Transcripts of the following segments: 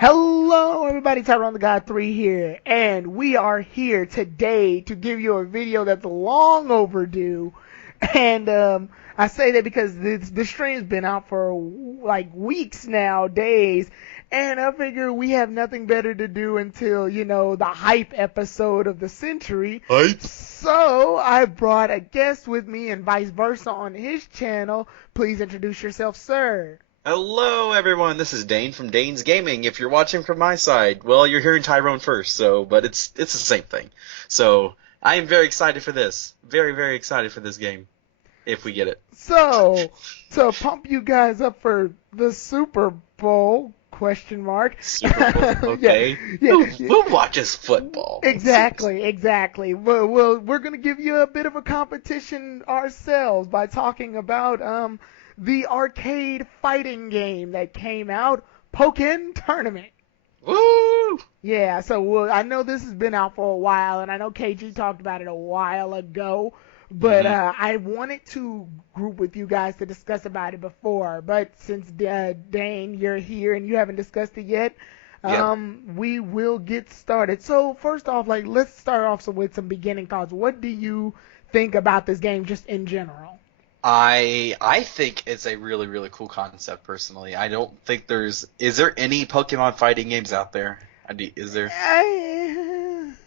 Hello everybody, Tyrone the God 3 here, and we are here today to give you a video that's long overdue. And I say that because this stream's been out for like weeks now, days, and I figure we have nothing better to do until, the hype episode of the century. Hype. So I brought a guest with me and vice versa on his channel. Please introduce yourself, sir. Hello, everyone. This is Dane from Dane's Gaming. If you're watching from my side, well, you're hearing Tyrone first, but it's the same thing. So I am very excited for this. Very, very excited for this game, if we get it. So to pump you guys up for the Super Bowl ? Super Bowl, okay. Who watches football? Exactly. Well, we're gonna give you a bit of a competition ourselves by talking about the arcade fighting game that came out, Pokken Tournamet. Woo! Yeah, so I know this has been out for a while, and I know KG talked about it a while ago, but I wanted to group with you guys to discuss about it before, but since Dane, you're here and you haven't discussed it yet, we will get started. So first off, let's start off with some beginning thoughts. What do you think about this game just in general? I think it's a really, really cool concept, personally. I don't think is there any Pokemon fighting games out there? Is there?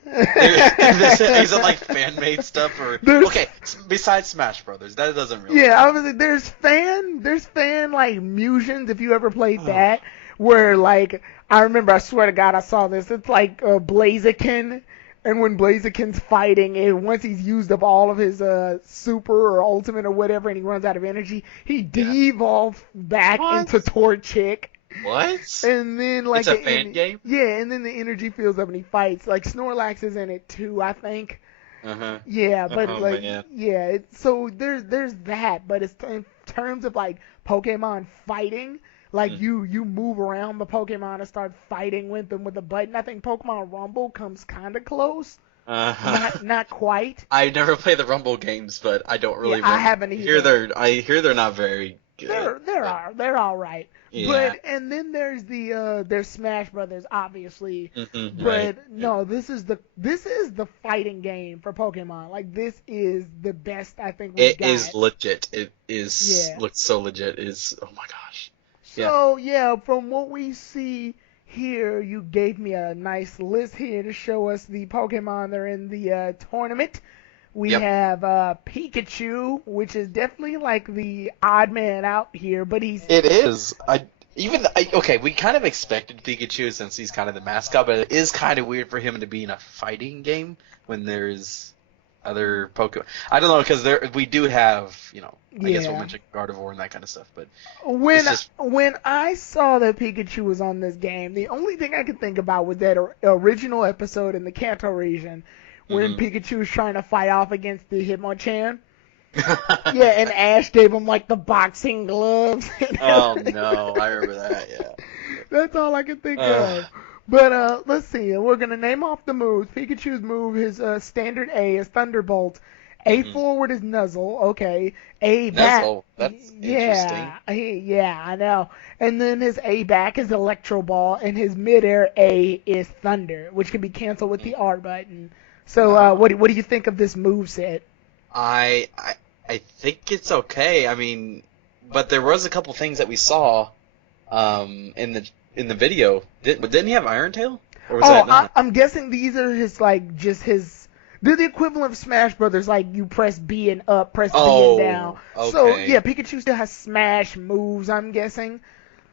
Is it like fan-made stuff okay, besides Smash Brothers, that doesn't really. Yeah, obviously there's fan like Musions, if you ever played that, where I remember, I swear to God, I saw this. It's like Blaziken. And when Blaziken's fighting, and once he's used up all of his super or ultimate or whatever, and he runs out of energy, he de-evolves back into Torchic. What? And then it's a fan game? Yeah, and then the energy fills up and he fights. Snorlax is in it too, I think. Yeah, but so there's that, but it's in terms of Pokemon fighting. You move around the Pokemon and start fighting with them with a button. I think Pokemon Rumble comes kind of close. Not quite. I never play the Rumble games, but I don't really. I haven't either. I hear they're not very good. They're all right. Yeah. And then there's there's Smash Brothers, obviously. But right. No, this is the fighting game for Pokemon. This is the best I think we've got. It is legit. It is looks so legit. Oh my gosh. So, from what we see here, you gave me a nice list here to show us the Pokemon that are in the tournament. We have Pikachu, which is definitely the odd man out here, but he's... It is. Okay, we kind of expected Pikachu since he's kind of the mascot, but it is kind of weird for him to be in a fighting game when there's other Pokemon. I don't know, because we do have, I guess we'll mention Gardevoir and that kind of stuff, but when I saw that Pikachu was on this game, the only thing I could think about was that original episode in the Kanto region when Pikachu was trying to fight off against the Hitmonchan. And Ash gave him the boxing gloves. Oh no, I remember that. Yeah, that's all I could think of. But let's see. We're gonna name off the moves. Pikachu's move, his standard A is Thunderbolt. A forward is Nuzzle. Okay. A back. Nuzzle. That's interesting. Yeah, I know. And then his A back is Electro Ball, and his midair A is Thunder, which can be canceled with the R button. So what do you think of this move set? I think it's okay. I mean, but there was a couple things that we saw in the video. Didn't he have Iron Tail? Or was that not? I'm guessing these are they're the equivalent of Smash Brothers, you press B and up, press B and down. Okay. So Pikachu still has Smash moves, I'm guessing.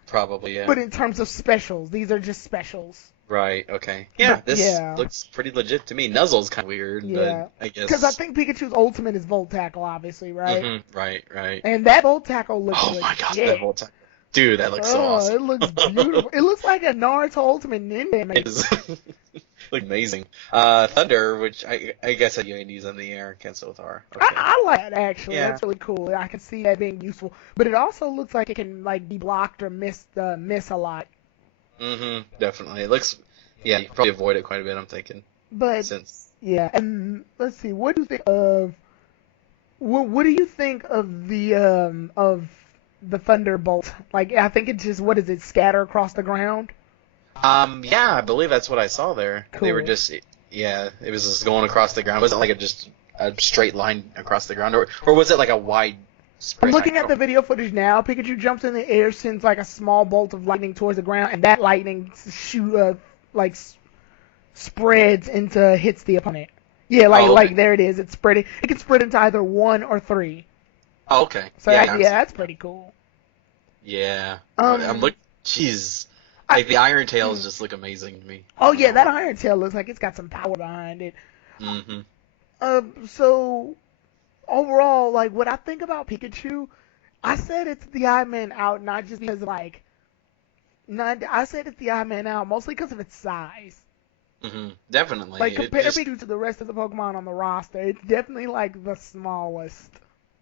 Probably, yeah. But in terms of specials, these are just specials. Right, okay. Yeah, this looks pretty legit to me. Nuzzle's kind of weird, but I guess... Because I think Pikachu's ultimate is Volt Tackle, obviously, right? Right. And that Volt Tackle looks legit. Oh my god, that Volt Tackle. Dude, that looks so awesome. It looks beautiful. It looks like a Naruto Ultimate Ninja. It is. Looks amazing. Thunder, which I guess I use in the air, cancel with R. Okay. I like that, actually. Yeah. That's really cool. I can see that being useful. But it also looks like it can be blocked or miss a lot. Definitely. It looks... Yeah, you can probably avoid it quite a bit, I'm thinking. But, and let's see, what do you think of... What do you think of the Thunderbolt? I think it's just, what is it, scatter across the ground? Yeah, I believe that's what I saw there. Cool. They were just, yeah, it was just going across the ground. It wasn't like just a straight line across the ground, or was it like a wide spread? I'm looking at the video footage now. Pikachu jumps in the air, sends like a small bolt of lightning towards the ground, and that lightning spreads into hits the opponent. Yeah, like there it is. It's spreading. It can spread into either 1 or 3. Oh, okay. So that's pretty cool. Yeah. I'm looking. Jeez. Like the Iron Tails just look amazing to me. Oh yeah, that Iron Tail looks like it's got some power behind it. So overall, like what I think about Pikachu, I said it's the odd man out, not just because I said it's the odd man out mostly because of its size. Definitely. Like compare Pikachu to the rest of the Pokemon on the roster, it's definitely like the smallest.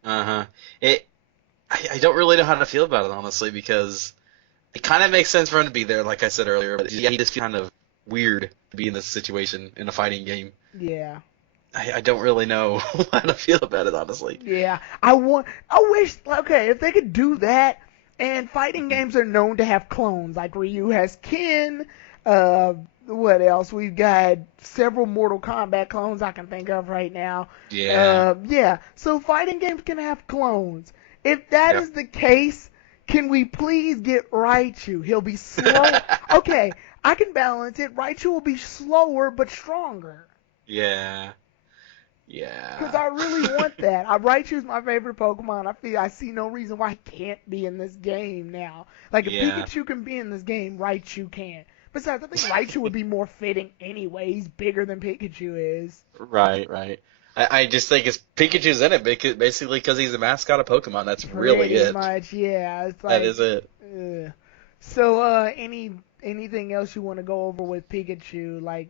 I don't really know how to feel about it honestly because it kind of makes sense for him to be there, like I said earlier. But yeah, he just feels kind of weird to be in this situation in a fighting game. Yeah. I don't really know how to feel about it, honestly. Yeah. I wish, okay, if they could do that, and fighting games are known to have clones, like Ryu has Ken, what else? We've got several Mortal Kombat clones I can think of right now. Yeah. So fighting games can have clones. If that is the case, can we please get Raichu? He'll be slow. Okay, I can balance it. Raichu will be slower but stronger. Yeah. Because I really want that. Raichu's my favorite Pokemon. I see no reason why he can't be in this game now. Like, if Pikachu can be in this game, Raichu can. Besides, I think Raichu would be more fitting anyway. He's bigger than Pikachu is. Right. I just think Pikachu's in it basically because he's the mascot of Pokemon. That's really it. Pretty much, yeah. It's like, that is it. So, anything else you want to go over with Pikachu? Like,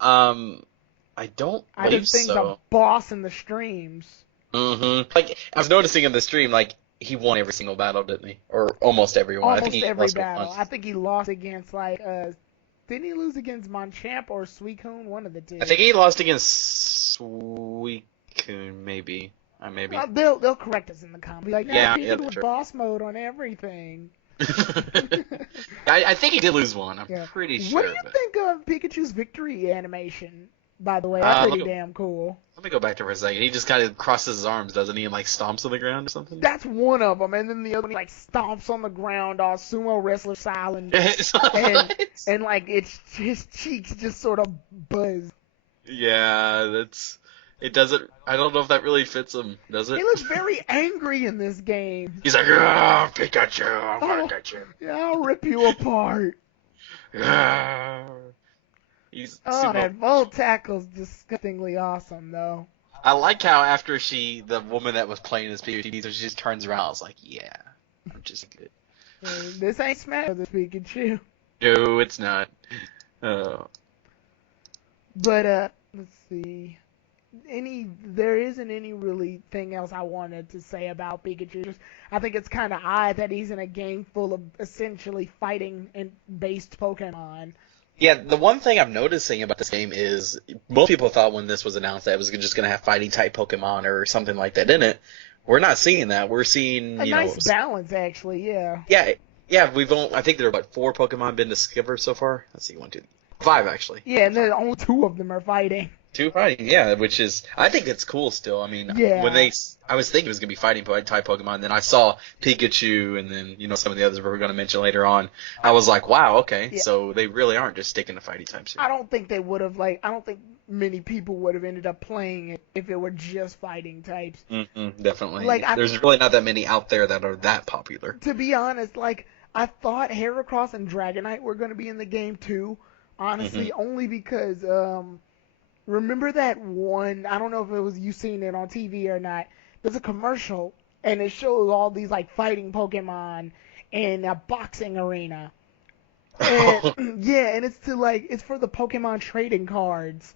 I don't I believe just think so. a boss in the streams. Like, I was noticing in the stream, like, he won every single battle, didn't he? Or almost every one. Almost I think he every lost battle. once. I think he lost against, like, didn't he lose against Machamp or Suicune? One of the two. I think he lost against Suicune, maybe. Maybe. They'll correct us in the comments. Like, Yeah, with sure. boss mode on everything. I think he did lose one. I'm pretty sure. What do you think of Pikachu's victory animation? By the way, that's pretty damn cool. Let me go back to for a second. He just kind of crosses his arms, doesn't he, and like stomps on the ground or something? That's one of them, and then the other one, he, like, stomps on the ground, all sumo wrestler style, and like his cheeks just sort of buzz. Yeah, it doesn't. I don't know if that really fits him, does it? He looks very angry in this game. He's like, "Ah, Pikachu, I'm gonna get you. Yeah, I'll rip you apart." That Volt Tackle's disgustingly awesome, though. I like how after the woman that was playing this Pikachu, she just turns around. I was like, yeah, I'm just good. This ain't Smash Brothers Pikachu. No, it's not. But, let's see. There isn't any really thing else I wanted to say about Pikachu. I think it's kind of odd that he's in a game full of essentially fighting and based Pokemon. Yeah, the one thing I'm noticing about this game is most people thought when this was announced that it was just going to have fighting type Pokemon or something like that in it. We're not seeing that. We're seeing a nice balance, actually. Yeah. Yeah. I think there are 4 Pokemon been discovered so far. Let's see, 1, 2, 5 actually. Yeah, and then only 2 of them are fighting. 2 fighting, yeah, which is, I think it's cool still. I mean, I was thinking it was going to be fighting type Pokemon, then I saw Pikachu, and then, some of the others we're going to mention later on. I was like, wow, okay, so they really aren't just sticking to fighting types here. I don't think they would have, I don't think many people would have ended up playing it if it were just fighting types. Definitely. There's really not that many out there that are that popular. To be honest, I thought Heracross and Dragonite were going to be in the game too, honestly, only because, remember that one, I don't know if it was you seen it on TV or not, there's a commercial, and it shows all these, fighting Pokemon in a boxing arena. And, yeah, and it's it's for the Pokemon trading cards.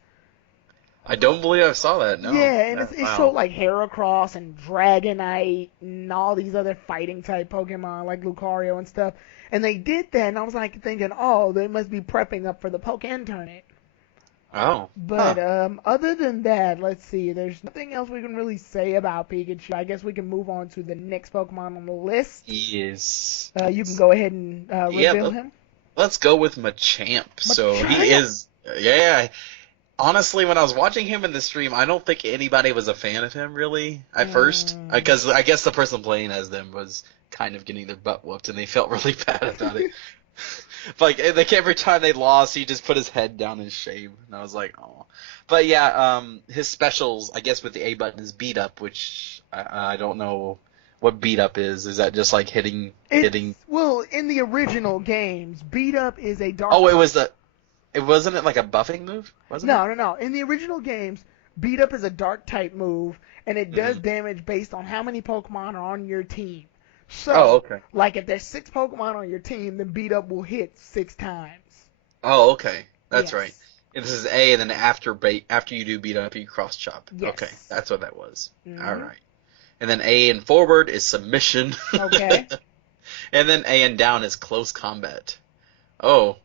I don't believe I saw that, no. Yeah, and it showed, Heracross and Dragonite and all these other fighting type Pokemon, like Lucario and stuff. And they did that, and I was, thinking, oh, they must be prepping up for the Pokken tournament. Oh. But other than that, let's see. There's nothing else we can really say about Pikachu. I guess we can move on to the next Pokemon on the list. Yes. You can go ahead and reveal him. Let's go with Machamp. So he is, yeah. Honestly, when I was watching him in the stream, I don't think anybody was a fan of him really at first, because I guess the person playing as them was kind of getting their butt whooped, and they felt really bad about it. Like every time they lost, he just put his head down in shame, and I was like, oh. But yeah, his specials, I guess with the A button, is beat up, which I don't know what beat up is. Is that just like hitting? Well, in the original games, beat up is a dark. Oh, it wasn't it like a buffing move? Wasn't it? No. In the original games, beat up is a dark type move, and it does damage based on how many Pokemon are on your team. So, like if there's 6 Pokemon on your team, then beat up will hit 6 times. Oh, okay. That's right. And this is A, and then after you do beat up, you cross chop. Yes. Okay, that's what that was. All right. And then A and forward is submission. Okay. And then A and down is close combat. Oh.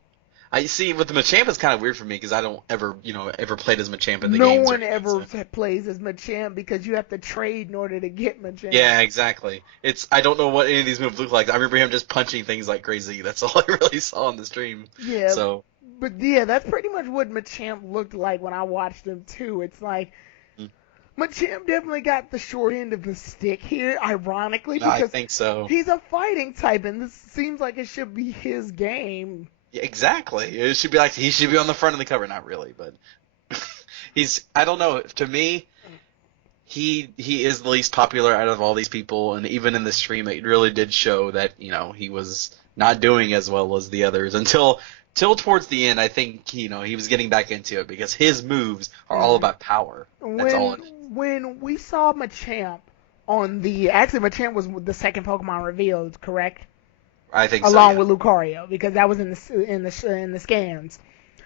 I see, with the Machamp, it's kind of weird for me because I don't ever played as Machamp in the games. No one ever plays as Machamp because you have to trade in order to get Machamp. Yeah, exactly. I don't know what any of these moves look like. I remember him just punching things like crazy. That's all I really saw on the stream. Yeah. So. But yeah, that's pretty much what Machamp looked like when I watched him too. It's like Machamp definitely got the short end of the stick here, ironically, because I think so. He's a fighting type, and this seems like it should be his game. Yeah, exactly. It should be like he should be on the front of the cover, not really, but I don't know. To me, he is the least popular out of all these people, and even in the stream, it really did show that he was not doing as well as the others until towards the end. I think he was getting back into it because his moves are all about power. That's all it is. When we saw Machamp Machamp was the second Pokemon revealed, correct? I think so. Along with Lucario, because that was in the scans.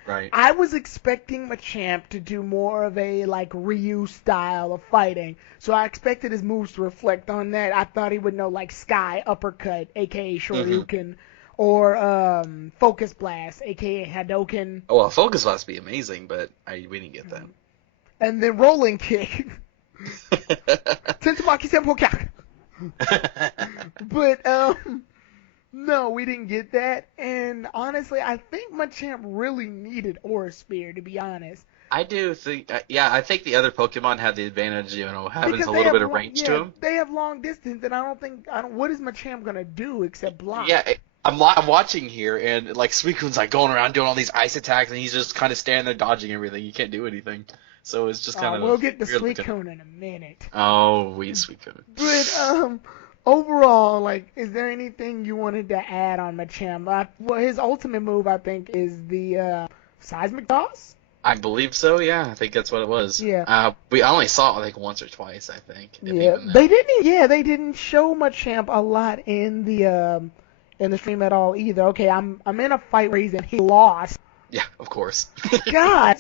Right. I was expecting Machamp to do more of a Ryu style of fighting, so I expected his moves to reflect on that. I thought he would know Sky Uppercut, aka Shoryuken, or Focus Blast, aka Hadouken. Oh, well, Focus Blast would be amazing, but we didn't get that. And then Rolling Kick. Tensumaki Senpokyak. But no, we didn't get that, and honestly, I think Machamp really needed Aura Spear, to be honest. I do think, I think the other Pokemon have the advantage, having a little bit of range to them. They have long distance, and what is Machamp gonna do except block? Yeah, I'm watching here, and Suicune's going around doing all these ice attacks, and he's just kind of standing there dodging everything. He can't do anything, so it's just kind of. We'll get to Suicune in a minute. Oh, Suicune. But overall, is there anything you wanted to add on Machamp? His ultimate move, I think, is the Seismic Toss? I believe so, yeah. I think that's what it was. Yeah. We only saw it, once or twice, I think. Yeah. They didn't show Machamp a lot in the stream at all either. Okay, I'm in a fight where he lost. Yeah, of course. God,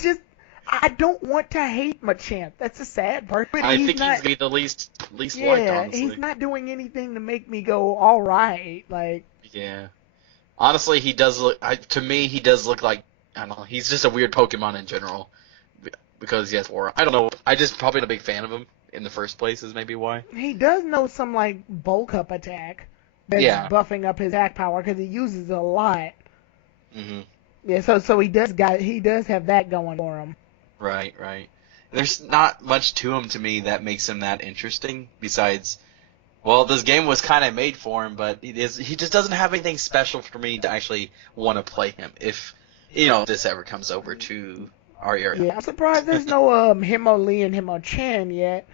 I don't want to hate Machamp. That's a sad part. I think he's going to be the least liked, honestly. He's not doing anything to make me go, all right. Yeah. Honestly, he does look... to me, he does look like... I don't know. He's just a weird Pokemon in general. Because he has Aura. I don't know. I just probably not a big fan of him in the first place is maybe why. He does know some, bulk up attack. That's buffing up his attack power because he uses it a lot. Mm-hmm. Yeah, so he does have that going for him. Right. There's not much to him to me that makes him that interesting. Besides, well, this game was kind of made for him, but he just doesn't have anything special for me to actually want to play him. If this ever comes over to our area. Yeah, I'm surprised there's no Himo Lee and Himo Chan yet.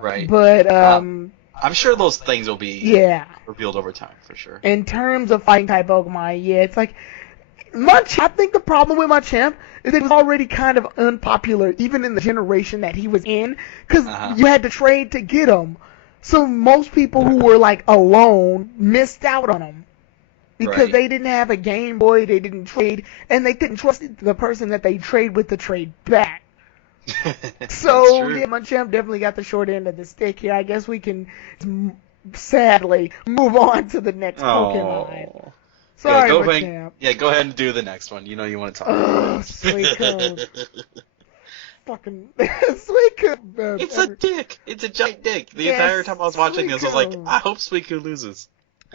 Right. But I'm sure those things will be revealed over time for sure. In terms of fighting type Pokemon, it's Machamp. I think the problem with Machamp is it was already kind of unpopular, even in the generation that he was in, because you had to trade to get him. So most people who were alone missed out on him because they didn't have a Game Boy, they didn't trade, and they couldn't trust the person that they trade with to trade back. So Machamp definitely got the short end of the stick here. I guess we can sadly move on to the next Pokemon. Sorry, Machamp. Go ahead and do the next one. You want to talk about it. Suicune. Fucking Suicune. It's a dick. It's a giant dick. The entire time I was watching this, I was like, I hope Suicune loses.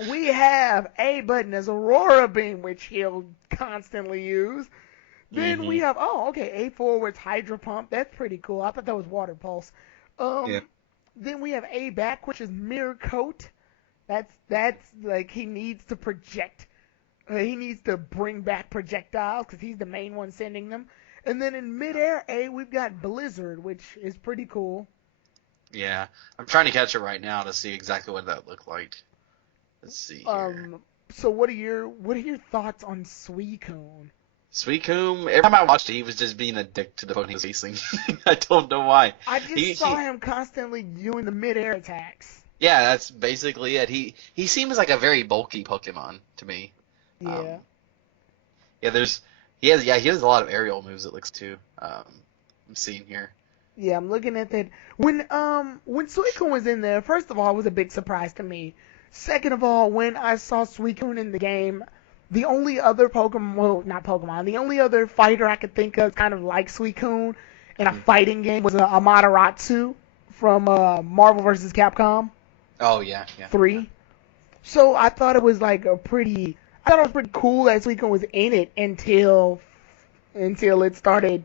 We have A button as Aurora Beam, which he'll constantly use. Then we have, A forwards Hydro Pump. That's pretty cool. I thought that was Water Pulse. Yeah. Then we have A back, which is Mirror Coat. That's like he needs to project. He needs to bring back projectiles because he's the main one sending them. And then in midair A, we've got Blizzard, which is pretty cool. Yeah, I'm trying to catch it right now to see exactly what that looked like. Let's see here. So what are your thoughts on Suicune? Suicune, every time I watched it, he was just being a dick to the Pokemon he was facing. I don't know why. I just saw him constantly doing the midair attacks. Yeah, that's basically it. He seems like a very bulky Pokemon to me. Yeah. He has a lot of aerial moves, it looks too. I'm seeing here. Yeah, I'm looking at that. When Suicune was in there, first of all, it was a big surprise to me. Second of all, when I saw Suicune in the game, the only other the only other fighter I could think of kind of like Suicune in a fighting game was Amaterasu from Marvel vs. Capcom. Oh, yeah. 3. So I thought it was pretty cool that Suicune was in it until it started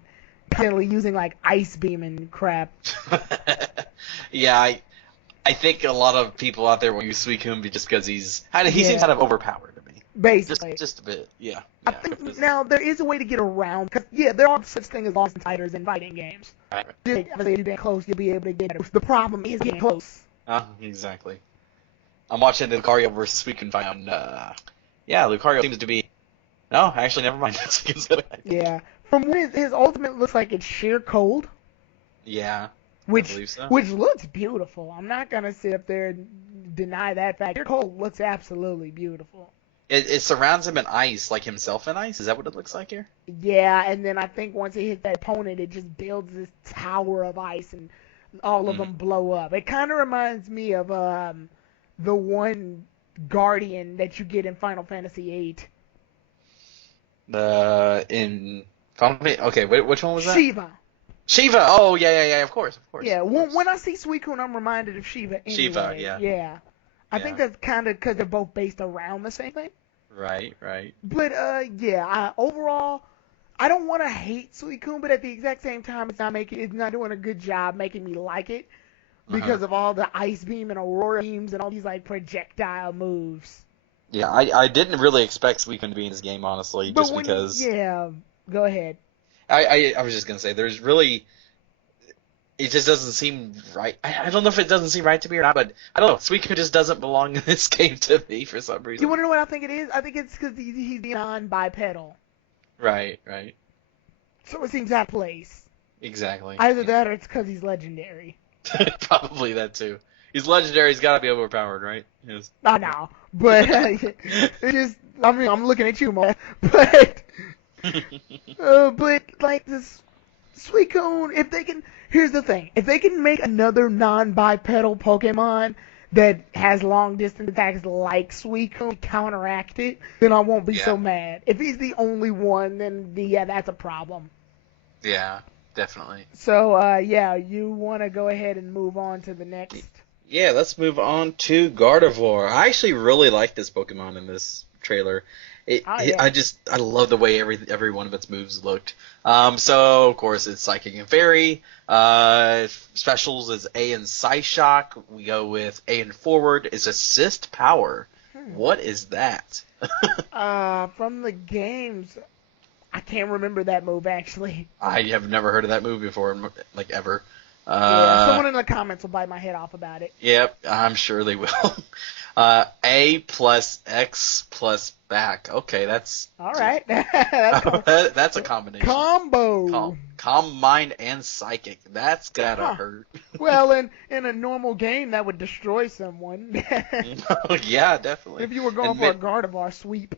constantly using Ice Beam and crap. Yeah, I think a lot of people out there will use Suicune just because he seems kind of overpowered to me. Basically. Just a bit, yeah. I think now there is a way to get around, because, there are such things as lost fighters in fighting games. Right. If you're getting close, you'll be able to get it. The problem is getting close. Exactly. I'm watching the Lucario versus Suicune fight on, Lucario seems to be... No, actually, never mind. Yeah. From when his ultimate looks like it's sheer cold. Yeah. Which I believe so. which looks beautiful. I'm not going to sit up there and deny that fact. Sheer cold looks absolutely beautiful. It surrounds him in ice, like himself in ice? Is that what it looks like here? Yeah, and then I think once it hits that opponent, it just builds this tower of ice, and all of them blow up. It kind of reminds me of the one Guardian that you get in Final Fantasy VIII. In Final Fantasy... Okay, which one was that? Shiva! Oh, yeah, of course. Yeah, when I see Suicune, I'm reminded of Shiva anyway. Shiva, yeah. Yeah. I think that's kind of because they're both based around the same thing. Right. But, overall, I don't want to hate Suicune, but at the exact same time, it's not doing a good job making me like it because of all the Ice Beam and Aurora Beams and all these, projectile moves. Yeah, I didn't really expect Suicune to be in this game, honestly, because... Yeah, go ahead. I was just going to say, there's really... It just doesn't seem right. I don't know if it doesn't seem right to me or not, but I don't know. Suicune just doesn't belong in this game to me for some reason. You want to know what I think it is? I think it's because he's non-bipedal. Right. So it seems out of place. Exactly. Either that or it's because he's legendary. Probably that too. He's legendary. He's got to be overpowered, right? Yes. I know, but it just. I mean, I'm looking at you, man. But this Suicune, if they can. Here's the thing: if they can make another non-bipedal Pokemon that has long-distance attacks like Suicune, counteract it, then I won't be so mad. If he's the only one, then that's a problem. Yeah, definitely. So you want to go ahead and move on to the next? Yeah, let's move on to Gardevoir. I actually really like this Pokemon in this trailer. I love the way every one of its moves looked. So of course it's Psychic and Fairy. Specials is A and Psyshock. We go with A and Forward is Assist Power. What is that? From the games, I can't remember that move actually. I have never heard of that move before, ever. Someone in the comments will bite my head off about it. Yep, I'm sure they will. A plus X plus back. Okay, that's... Alright. That's a combination. Combo. Calm Mind and Psychic. That's gotta hurt. Well, in a normal game, that would destroy someone. Yeah, definitely. If you were going for a Gardevoir sweep.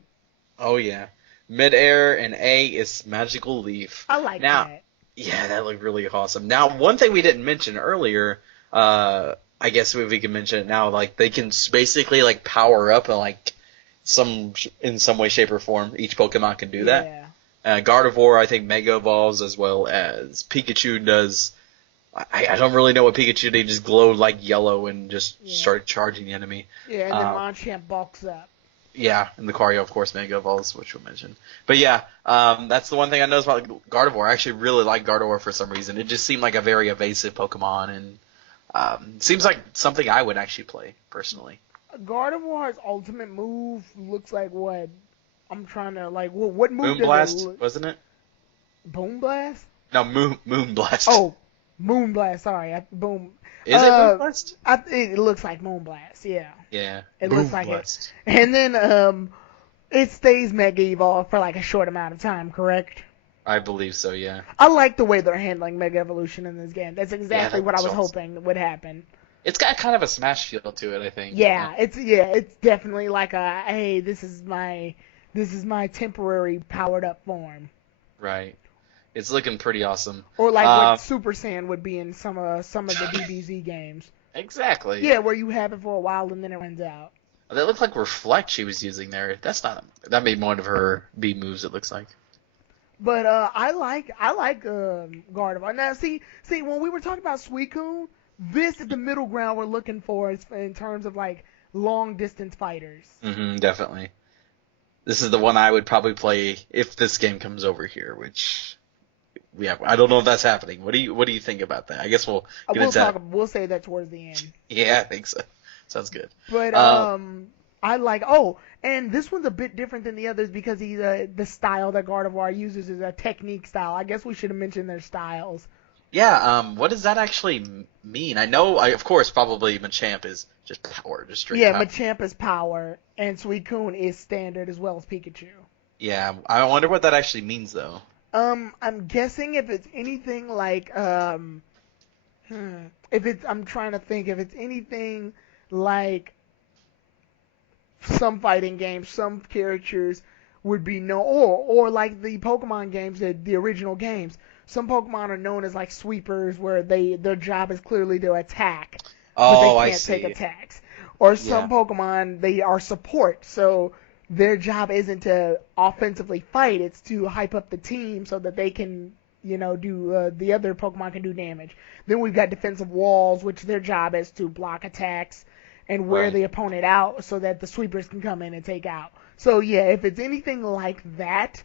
Oh, yeah. Midair and A is Magical Leaf. I like that. Yeah, that looked really awesome. Now, one thing we didn't mention earlier, I guess we can mention it now, they can basically, power up in some way, shape, or form. Each Pokemon can do that. Yeah. Gardevoir, I think, Mega Evolves as well as Pikachu does I don't really know what Pikachu did. He just glowed like yellow and just Yeah. started charging the enemy. Yeah, and then Machamp bulks up. Yeah, and Lucario, of course, Mega Evolves, which we'll mention. But yeah, that's the one thing I noticed about Gardevoir. I actually really like Gardevoir for some reason. It just seemed like a very evasive Pokemon, and seems like something I would actually play, personally. Gardevoir's ultimate move looks like what? I'm trying to, like, what move does Moonblast, it look? wasn't it? Boom Blast? No, Moonblast. Oh, Moonblast, sorry. Boom. Is it Moonblast? It looks like Moonblast, yeah. Yeah. It looks like it. And then it stays Mega Evolve for like a short amount of time, correct? I believe so, yeah. I like the way they're handling Mega Evolution in this game. That's exactly what I was awesome. hoping would happen. It's got kind of a Smash feel to it, I think. Yeah, it's definitely like a, hey, this is my temporary powered up form. Right. It's looking pretty awesome. Or like what Super Saiyan would be in some of the DBZ games. Exactly. Yeah, where you have it for a while and then it runs out. That looked like Reflect she was using there. That made one of her B moves, it looks like. But I like Gardevoir. Now see when we were talking about Suicune, this is the middle ground we're looking for in terms of like long distance fighters. Definitely. This is the one I would probably play if this game comes over here, which I don't know if that's happening. What do you think about that? I guess we'll get into that. We'll say that towards the end. Yeah, I think so. Sounds good. But I like and this one's a bit different than the others because he's the style that Gardevoir uses is a technique style. I guess we should have mentioned their styles. Yeah, what does that actually mean? I know, of course, probably Machamp is just power, just straight power. Machamp is power, and Suicune is standard as well as Pikachu. Yeah, I wonder what that actually means, though. I'm guessing if it's anything like, I'm trying to think, if it's anything like some fighting games, some characters would be known, or like the Pokemon games, the original games. Some Pokemon are known as like sweepers, where their job is clearly to attack, but they can't take attacks. Or some Pokemon, they are support, so their job isn't to offensively fight; it's to hype up the team so that they can, do the other Pokemon can do damage. Then we've got defensive walls, which their job is to block attacks and wear the opponent out so that the sweepers can come in and take out. So yeah, if it's anything like that,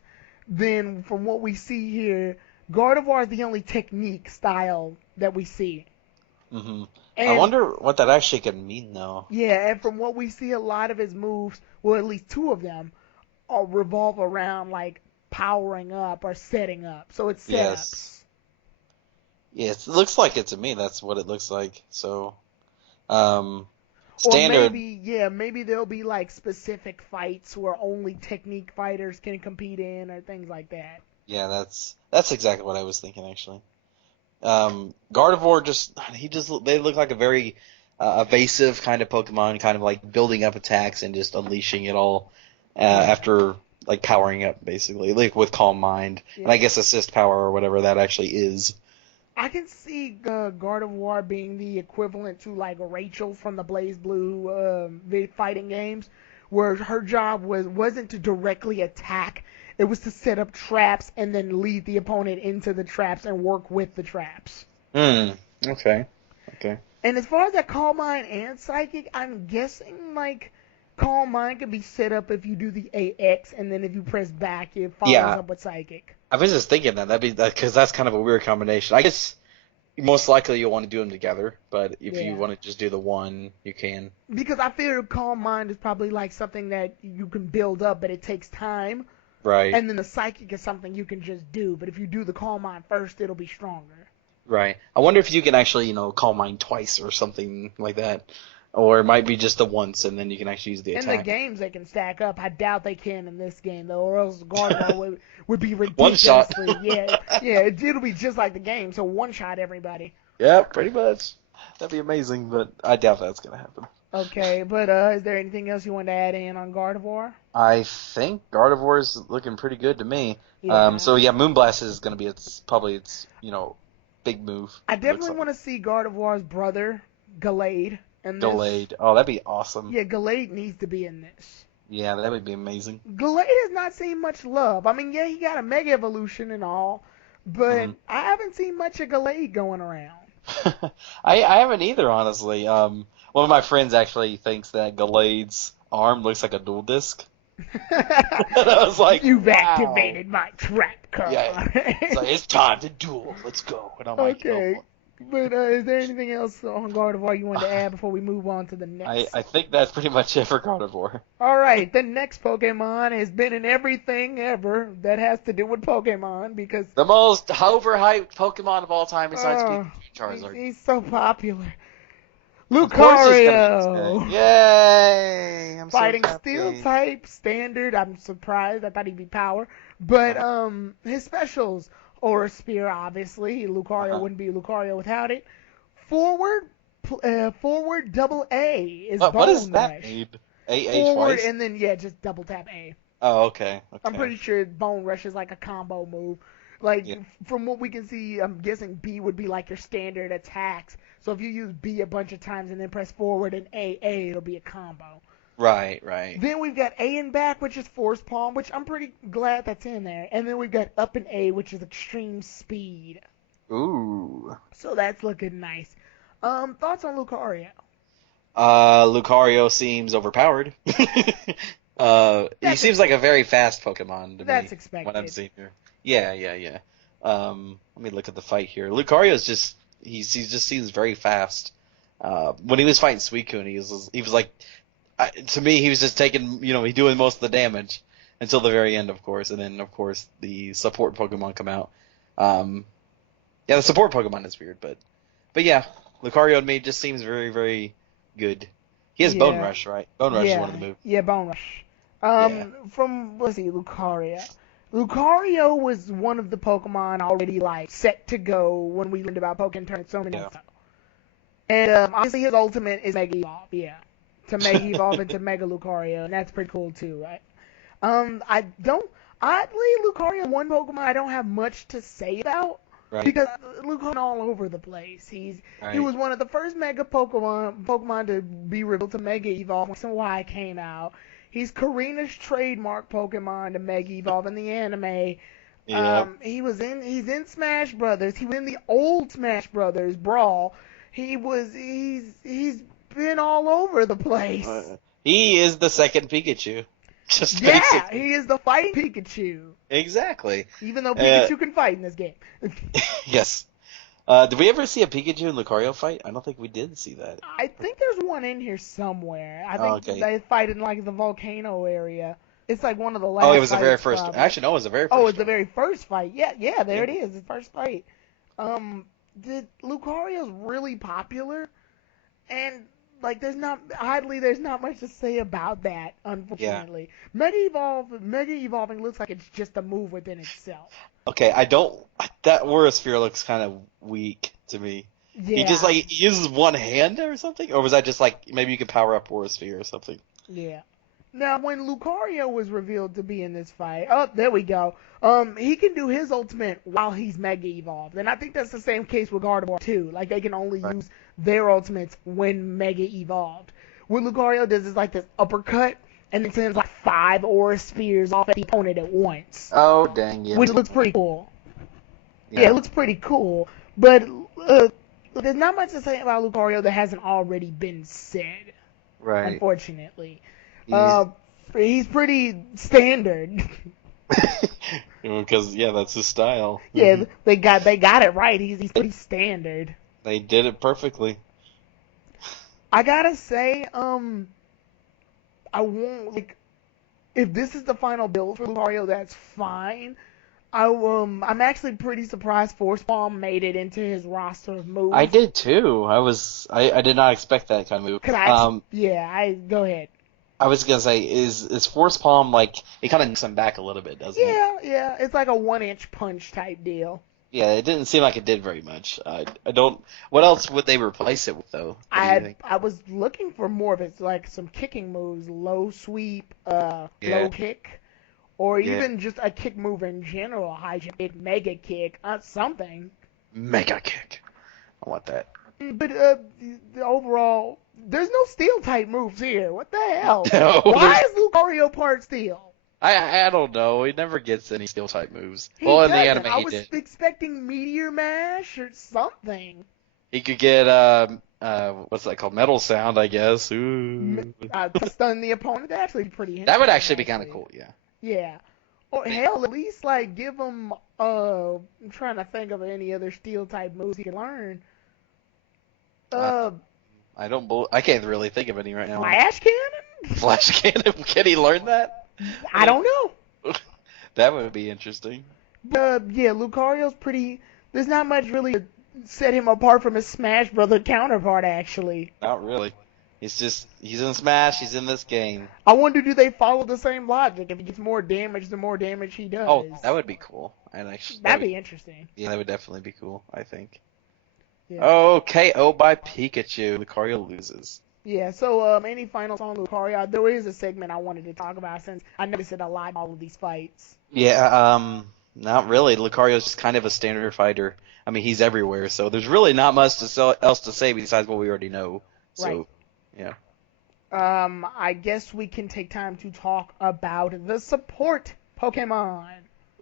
then from what we see here, Gardevoir is the only technique style that we see. Mm-hmm. I wonder what that actually could mean, though. Yeah, and from what we see, a lot of his moves, well, at least two of them, revolve around like powering up or setting up. So it's setups. Yes, it looks like it to me. That's what it looks like. So, standard. Or maybe there'll be like specific fights where only technique fighters can compete in or things like that. Yeah, that's exactly what I was thinking, actually. Gardevoir they look like a very evasive kind of Pokemon, kind of like building up attacks and just unleashing it all after like powering up, basically, like with Calm Mind, and I guess Assist Power or whatever that actually is. I can see Gardevoir being the equivalent to like Rachel from the BlazBlue fighting games, where her job wasn't to directly attack. It was to set up traps and then lead the opponent into the traps and work with the traps. Okay. And as far as that Calm Mind and Psychic, I'm guessing like Calm Mind can be set up if you do the AX, and then if you press back, it follows up with Psychic. I was just thinking that'd be because that's kind of a weird combination. I guess most likely you'll want to do them together, but if you want to just do the one, you can. Because I feel Calm Mind is probably like something that you can build up, but it takes time. Right. And then the Psychic is something you can just do, but if you do the Calm Mind first, it'll be stronger. Right. I wonder if you can actually, Calm Mind twice or something like that. Or it might be just the once, and then you can actually use the attack. In the games, they can stack up. I doubt they can in this game, though, or else Gardevoir would be ridiculously... One shot. It'll be just like the game, so one-shot everybody. Yeah, pretty much. That'd be amazing, but I doubt that's going to happen. Okay, but is there anything else you want to add in on Gardevoir? I think Gardevoir is looking pretty good to me. Yeah. Moonblast is going to be probably its big move. I definitely want to see Gardevoir's brother, Gallade. Gallade. Oh, that'd be awesome. Yeah, Gallade needs to be in this. Yeah, that would be amazing. Gallade has not seen much love. I mean, yeah, he got a Mega Evolution and all, but I haven't seen much of Gallade going around. I haven't either, honestly. One of my friends actually thinks that Gallade's arm looks like a dual disc. And I was like, You've wow. activated my trap card. Yeah. It's like, it's time to duel. Let's go. And I'm like, Okay. oh. But is there anything else on Gardevoir you wanted to add before we move on to the next? I think that's pretty much it for Gardevoir. All right, the next Pokemon has been in everything ever that has to do with Pokemon because The most overhyped Pokemon of all time besides Pikachu and Charizard. he's so popular. Of course he's gonna Lucario. be Yay! I'm Fighting so happy. Steel type, standard. I'm surprised. I thought he'd be power. But his specials, Aura Spear, obviously. Lucario wouldn't be Lucario without it. Forward double A is Bone What is that Rush. mean? A Forward twice? and then just double tap A. Oh, okay. I'm pretty sure Bone Rush is like a combo move. Like, Yeah. from what we can see, I'm guessing B would be like your standard attacks. So if you use B a bunch of times and then press forward and A, it'll be a combo. Right. Then we've got A and back, which is Force Palm, which I'm pretty glad that's in there. And then we've got up and A, which is extreme speed. Ooh. So that's looking nice. Thoughts on Lucario? Lucario seems overpowered. He seems like a very fast Pokemon to me. That's expected. What I'm seeing here. Yeah. Let me look at the fight here. Lucario's just he just seems very fast. When he was fighting Suicune, he was like, to me, he was just taking, he doing most of the damage until the very end, of course, and then of course the support Pokemon come out. Yeah, the support Pokemon is weird, but yeah, Lucario to me just seems very, very good. He has Bone Rush, right? Bone Rush is one of the moves. Yeah, Bone Rush. Let's see, Lucario. Lucario was one of the Pokemon already set to go when we learned about Pokken Tournament so many times. And obviously his ultimate is Mega Evolve, to Mega Evolve into Mega Lucario, and that's pretty cool too, right? Oddly, Lucario one Pokemon I don't have much to say about. Right. Because Lucario all over the place. He was one of the first Mega Pokemon to be revealed to Mega Evolve when Y came out. He's Karina's trademark Pokemon to Mega Evolve in the anime. Yeah. He's in Smash Brothers. He was in the old Smash Brothers Brawl. He's been all over the place. He is the second Pikachu. Just yeah, basically. he is the fighting Pikachu. Exactly. Even though Pikachu can fight in this game. Yes. Did we ever see a Pikachu and Lucario fight? I don't think we did see that. I think there's one in here somewhere. I think they fight in the volcano area. It's one of the last. Oh, it was the very first. Probably. Actually, no, it was the very first. Oh, it's the very first fight. Yeah, there it is. The first fight. Lucario's really popular, and there's not much to say about that, unfortunately. Yeah. Mega Evolving looks like it's just a move within itself. Okay, that Aura Sphere looks kind of weak to me. Yeah. He just he uses one hand or something? Or was that just maybe you could power up Aura Sphere or something? Yeah. Now, when Lucario was revealed to be in this fight, there we go. He can do his ultimate while he's Mega Evolved, and I think that's the same case with Gardevoir too. They can only use their ultimates when Mega Evolved. What Lucario does is this uppercut, and then sends 5 Aura Spheres off at the opponent at once. Oh, dang it. Which looks pretty cool. Yeah, it looks pretty cool, but there's not much to say about Lucario that hasn't already been said. Right. Unfortunately. He's pretty standard. Because that's his style. Yeah, they got it right. He's pretty standard. They did it perfectly. I gotta say, I won't if this is the final build for Lucario, that's fine. I'm actually pretty surprised Force Palm made it into his roster of moves. I did too. I did not expect that kind of move. Go ahead. I was gonna say, is Force Palm it kind of knocks him back a little bit, doesn't it? Yeah, it's like a 1-inch punch type deal. Yeah, it didn't seem like it did very much. I don't. What else would they replace it with though? I was looking for more of it, some kicking moves, low sweep, low kick, or even just a kick move in general, high jump, mega kick, something. Mega kick. I want that. But the overall, there's no steel type moves here. What the hell? No, why is Lucario part steel? I don't know. He never gets any steel type moves. In the anime I he was did. expecting Meteor Mash or something. He could get what's that called? Metal Sound, I guess. Ooh. To stun the opponent. That's actually pretty interesting. That would actually be kind of cool, yeah. Yeah. Or hell, at least like give him. I'm trying to think of any other steel type moves he can learn. I can't really think of any right now. Flash cannon. Flash cannon? Can he learn that? I don't know. That would be interesting. Yeah, Lucario's pretty. There's not much really to set him apart from his Smash Brother counterpart, actually. Not really. He's in Smash, he's in this game. I wonder, do they follow the same logic? If he gets more damage, the more damage he does. Oh, that would be cool. That'd be interesting. Yeah, that would definitely be cool, I think. Yeah. Oh, KO by Pikachu. Lucario loses. Yeah, so any finals on Lucario? There is a segment I wanted to talk about since I noticed it a lot in all of these fights. Yeah, not really. Lucario's just kind of a standard fighter. I mean, he's everywhere, so there's really not much else to say besides what we already know. So, right. Yeah. I guess we can take time to talk about the support Pokemon.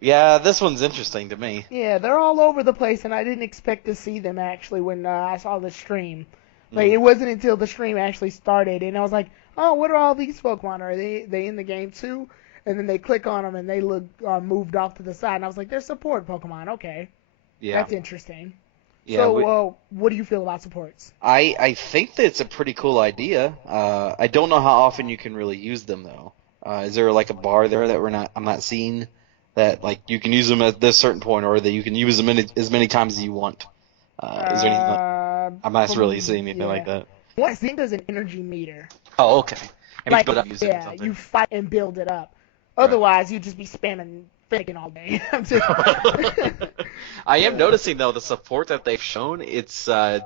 Yeah, this one's interesting to me. Yeah, they're all over the place, and I didn't expect to see them actually when I saw the stream. Like, it wasn't until the stream actually started, and I was like, oh, what are all these Pokemon? Are they in the game too? And then they click on them, and they look moved off to the side, and I was like, they're support Pokemon. Okay. Yeah. That's interesting. Yeah, so, what do you feel about supports? I think that it's a pretty cool idea. I don't know how often you can really use them though. Is there like a bar there that I'm not seeing that like you can use them at this certain point, or that you can use them as many times as you want? Is there anything? I'm not really seeing anything like that. What I think there's an energy meter. Oh, okay. And like, you build up using it or something. You fight and build it up. Otherwise, you'd just be spamming Finnegan all day. I am noticing though the support that they've shown. It's I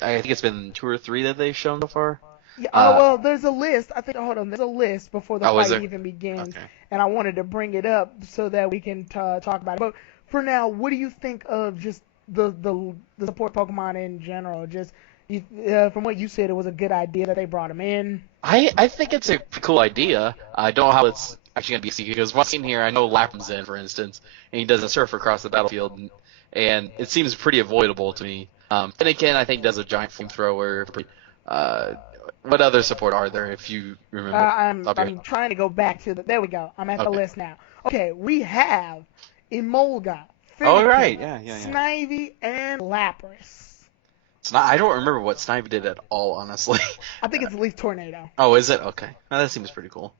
think it's been 2 or 3 that they've shown so far. Yeah, well, there's a list. I think. Hold on, there's a list before the fight even begins, and I wanted to bring it up so that we can talk about it. But for now, what do you think of just the support Pokemon in general? Just from what you said, it was a good idea that they brought them in. I think it's a cool idea. I don't know how it's actually going to be seen, because what's in here, I know Lapham's in, for instance, and he doesn't surf across the battlefield, and it seems pretty avoidable to me. Finnegan, I think, does a giant flamethrower. What other support are there, if you remember? I'm trying to go back to there we go. I'm at the list now. Okay, we have Emolga, Finnegan, Snivy, and Lapras. I don't remember what Snivy did at all, honestly. I think it's Leaf Tornado. Oh, is it? Okay. Oh, that seems pretty cool.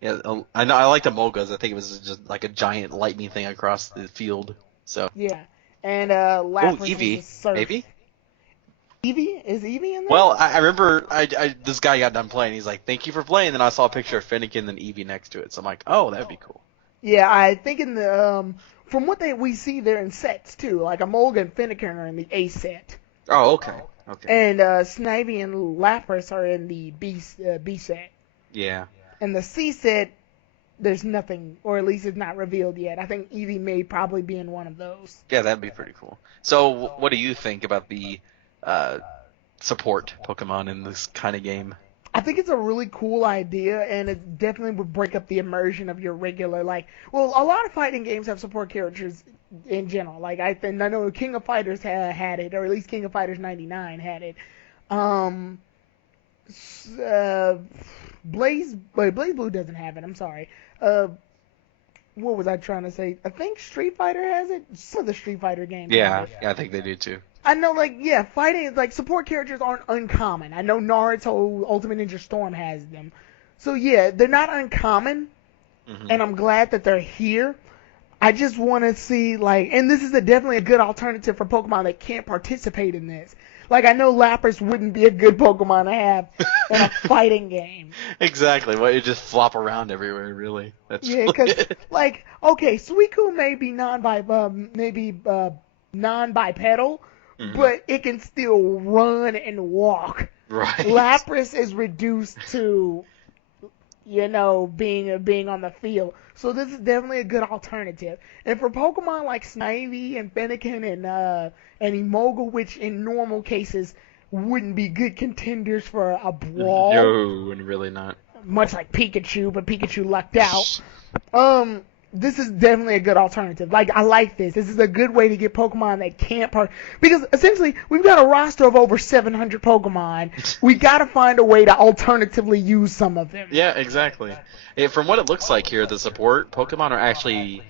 Yeah, I know. I like the Molgas. I think it was just like a giant lightning thing across the field. So. Yeah, and Lapras. Oh, Eevee, maybe. Eevee? Is Eevee in there? Well, I remember this guy got done playing. He's like, "Thank you for playing." Then I saw a picture of Finnegan and Eevee next to it. So I'm like, "Oh, that'd be cool." Yeah, I think in the from what we see, they're in sets too. Like Emolga and Finnegan are in the A set. Oh, okay. And Snivy and Lapras are in the B set. Yeah. And the C set, there's nothing, or at least it's not revealed yet. I think Eevee may probably be in one of those. Yeah, that'd be pretty cool. So, what do you think about the support Pokemon in this kind of game? I think it's a really cool idea, and it definitely would break up the immersion of your regular, a lot of fighting games have support characters in general. Like, I know King of Fighters had it, or at least King of Fighters 99 had it. Blaze Blue doesn't have it, I'm sorry. What was I trying to say? I think Street Fighter has it. Some of the Street Fighter games have it. Yeah, I think they do too. I know, fighting, support characters aren't uncommon. I know Naruto Ultimate Ninja Storm has them. So, yeah, they're not uncommon, and I'm glad that they're here. I just want to see, and this is definitely a good alternative for Pokemon that can't participate in this. I know Lapras wouldn't be a good Pokemon to have in a fighting game. Exactly. Well, you just flop around everywhere, really. That's because, Suicune may be non-bipedal, but it can still run and walk. Right. Lapras is reduced to, being on the field. So this is definitely a good alternative. And for Pokemon like Snivy and Finnegan and Emolga, which in normal cases wouldn't be good contenders for a brawl. No, really not. Much like Pikachu, but Pikachu lucked out. this is definitely a good alternative. Like, I like this. This is a good way to get Pokemon that can't because essentially we've got a roster of over 700 Pokemon. We got to find a way to alternatively use some of them. Yeah, exactly. From what it looks like here, the support Pokemon are actually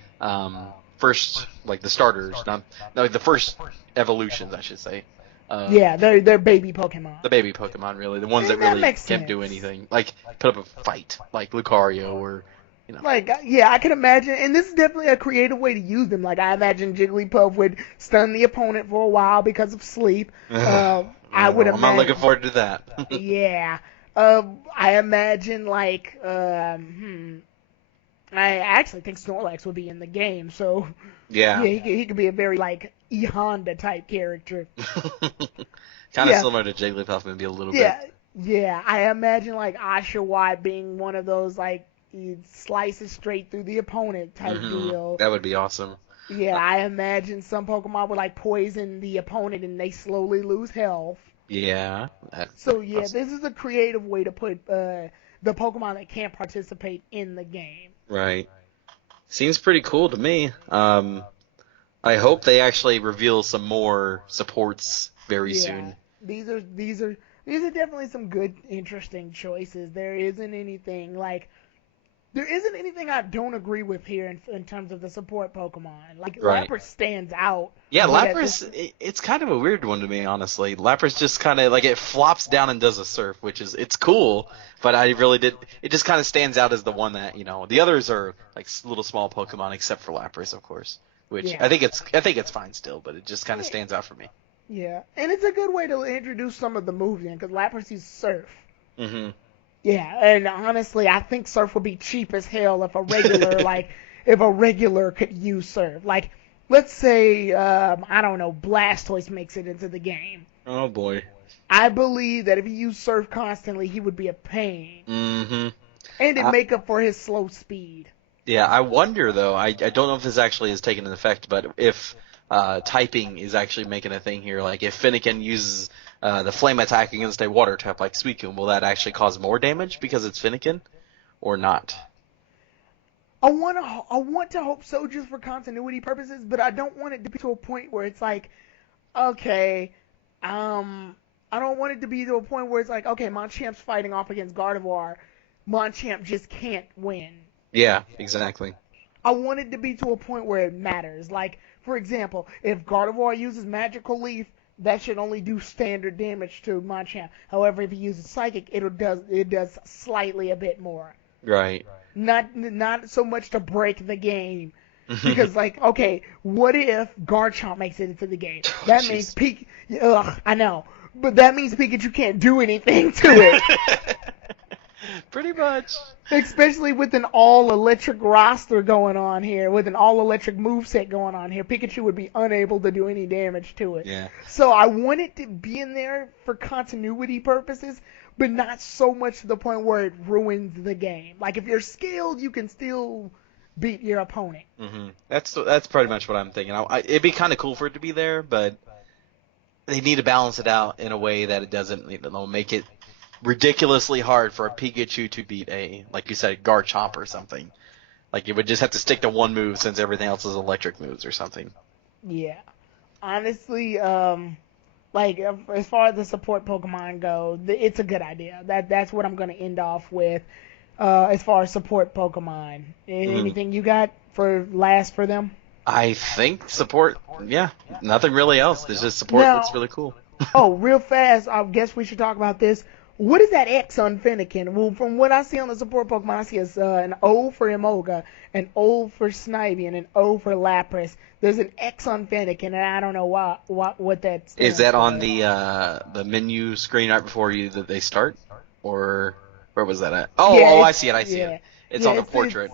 first, like the starters, not like the first evolutions, I should say. Yeah, they're baby Pokemon. The baby Pokemon, really, the ones that really can't do anything, like put up a fight, like Lucario or. Like, yeah, I can imagine, and this is definitely a creative way to use them. Like, I imagine Jigglypuff would stun the opponent for a while because of sleep. I would imagine. I'm not looking forward to that. Yeah. I imagine, like, I actually think Snorlax would be in the game, so. Yeah. Yeah, he could be a very, like, E-Honda type character. Kind of similar to Jigglypuff, maybe a little bit. Yeah, I imagine, like, Oshawott being one of those, like, he slices straight through the opponent type deal. That would be awesome. Yeah, I imagine some Pokemon would like poison the opponent and they slowly lose health. Yeah. So yeah, this is a creative way to put the Pokemon that can't participate in the game. Right. Seems pretty cool to me. I hope they actually reveal some more supports very soon. These are definitely some good, interesting choices. There isn't anything I don't agree with here in terms of the support Pokemon. Like, Lapras stands out. Yeah, Lapras, it's kind of a weird one to me, honestly. Lapras just kind of, like, it flops down and does a surf, which is, it's cool, but it just kind of stands out as the one that, the others are, like, little small Pokemon, except for Lapras, of course, which I think it's fine still, but it just kind of stands out for me. Yeah, and it's a good way to introduce some of the moves in, because Lapras uses surf. Mm-hmm. Yeah, and honestly, I think Surf would be cheap as hell if a regular could use Surf. Like, let's say, I don't know, Blastoise makes it into the game. Oh boy. I believe that if he used Surf constantly, he would be a pain. Mm-hmm. And it'd make up for his slow speed. Yeah, I wonder though. I don't know if this actually is taking an effect, but if typing is actually making a thing here, like if Finnegan uses the flame attack against a water type like Suicune, will that actually cause more damage because it's Finnegan, or not? I want to hope so, just for continuity purposes, but I don't want it to be to a point where it's like, okay, I don't want it to be to a point where it's like, okay, Machamp's fighting off against Gardevoir, Machamp just can't win. Yeah, exactly. I want it to be to a point where it matters. Like, for example, if Gardevoir uses Magical Leaf, that should only do standard damage to Machamp. However, if he uses Psychic, it does slightly a bit more. Right. Not so much to break the game. Because, like, okay, what if Garchomp makes it into the game? That means I know. But that means Pikachu can't do anything to it. Pretty much. Especially with an all-electric roster going on here, with an all-electric moveset going on here, Pikachu would be unable to do any damage to it. Yeah. So I want it to be in there for continuity purposes, but not so much to the point where it ruins the game. Like, if you're skilled, you can still beat your opponent. Mm-hmm. That's pretty much what I'm thinking. It'd be kind of cool for it to be there, but they need to balance it out in a way that it doesn't make it ridiculously hard for a Pikachu to beat like you said, Garchomp or something. Like, it would just have to stick to one move since everything else is electric moves or something. Yeah. Honestly, like, as far as the support Pokemon go, it's a good idea. That's what I'm going to end off with as far as support Pokemon. Anything you got for them? I think support, yeah. Nothing really else. There's just support that's really cool. Real fast, I guess we should talk about this. What is that X on Finnegan? Well, from what I see on the support Pokemon, I see an O for Emolga, an O for Snivy, and an O for Lapras. There's an X on Finnegan, and I don't know what that stands Is that for. on the menu screen right before that they start? Or where was that at? I see it. I see it. It's on the portrait.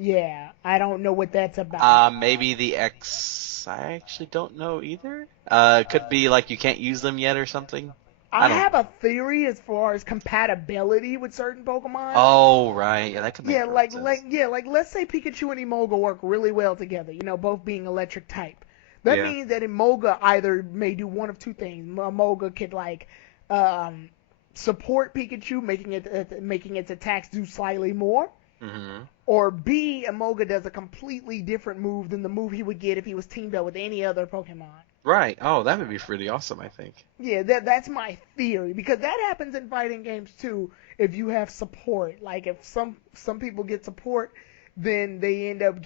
I don't know what that's about. Maybe the X, I actually don't know either. Could be like you can't use them yet or something. I have a theory as far as compatibility with certain Pokemon. Oh, right. Yeah, that could make sense. Like let's say Pikachu and Emolga work really well together, both being electric type. That means that Emolga either may do one of two things. Emolga could support Pikachu, making its attacks do slightly more. Mm-hmm. Or B, Emolga does a completely different move than the move he would get if he was teamed up with any other Pokemon. Right. Oh, that would be pretty awesome, I think. Yeah, that's my theory, because that happens in fighting games too. If you have support, like if some people get support, then they end up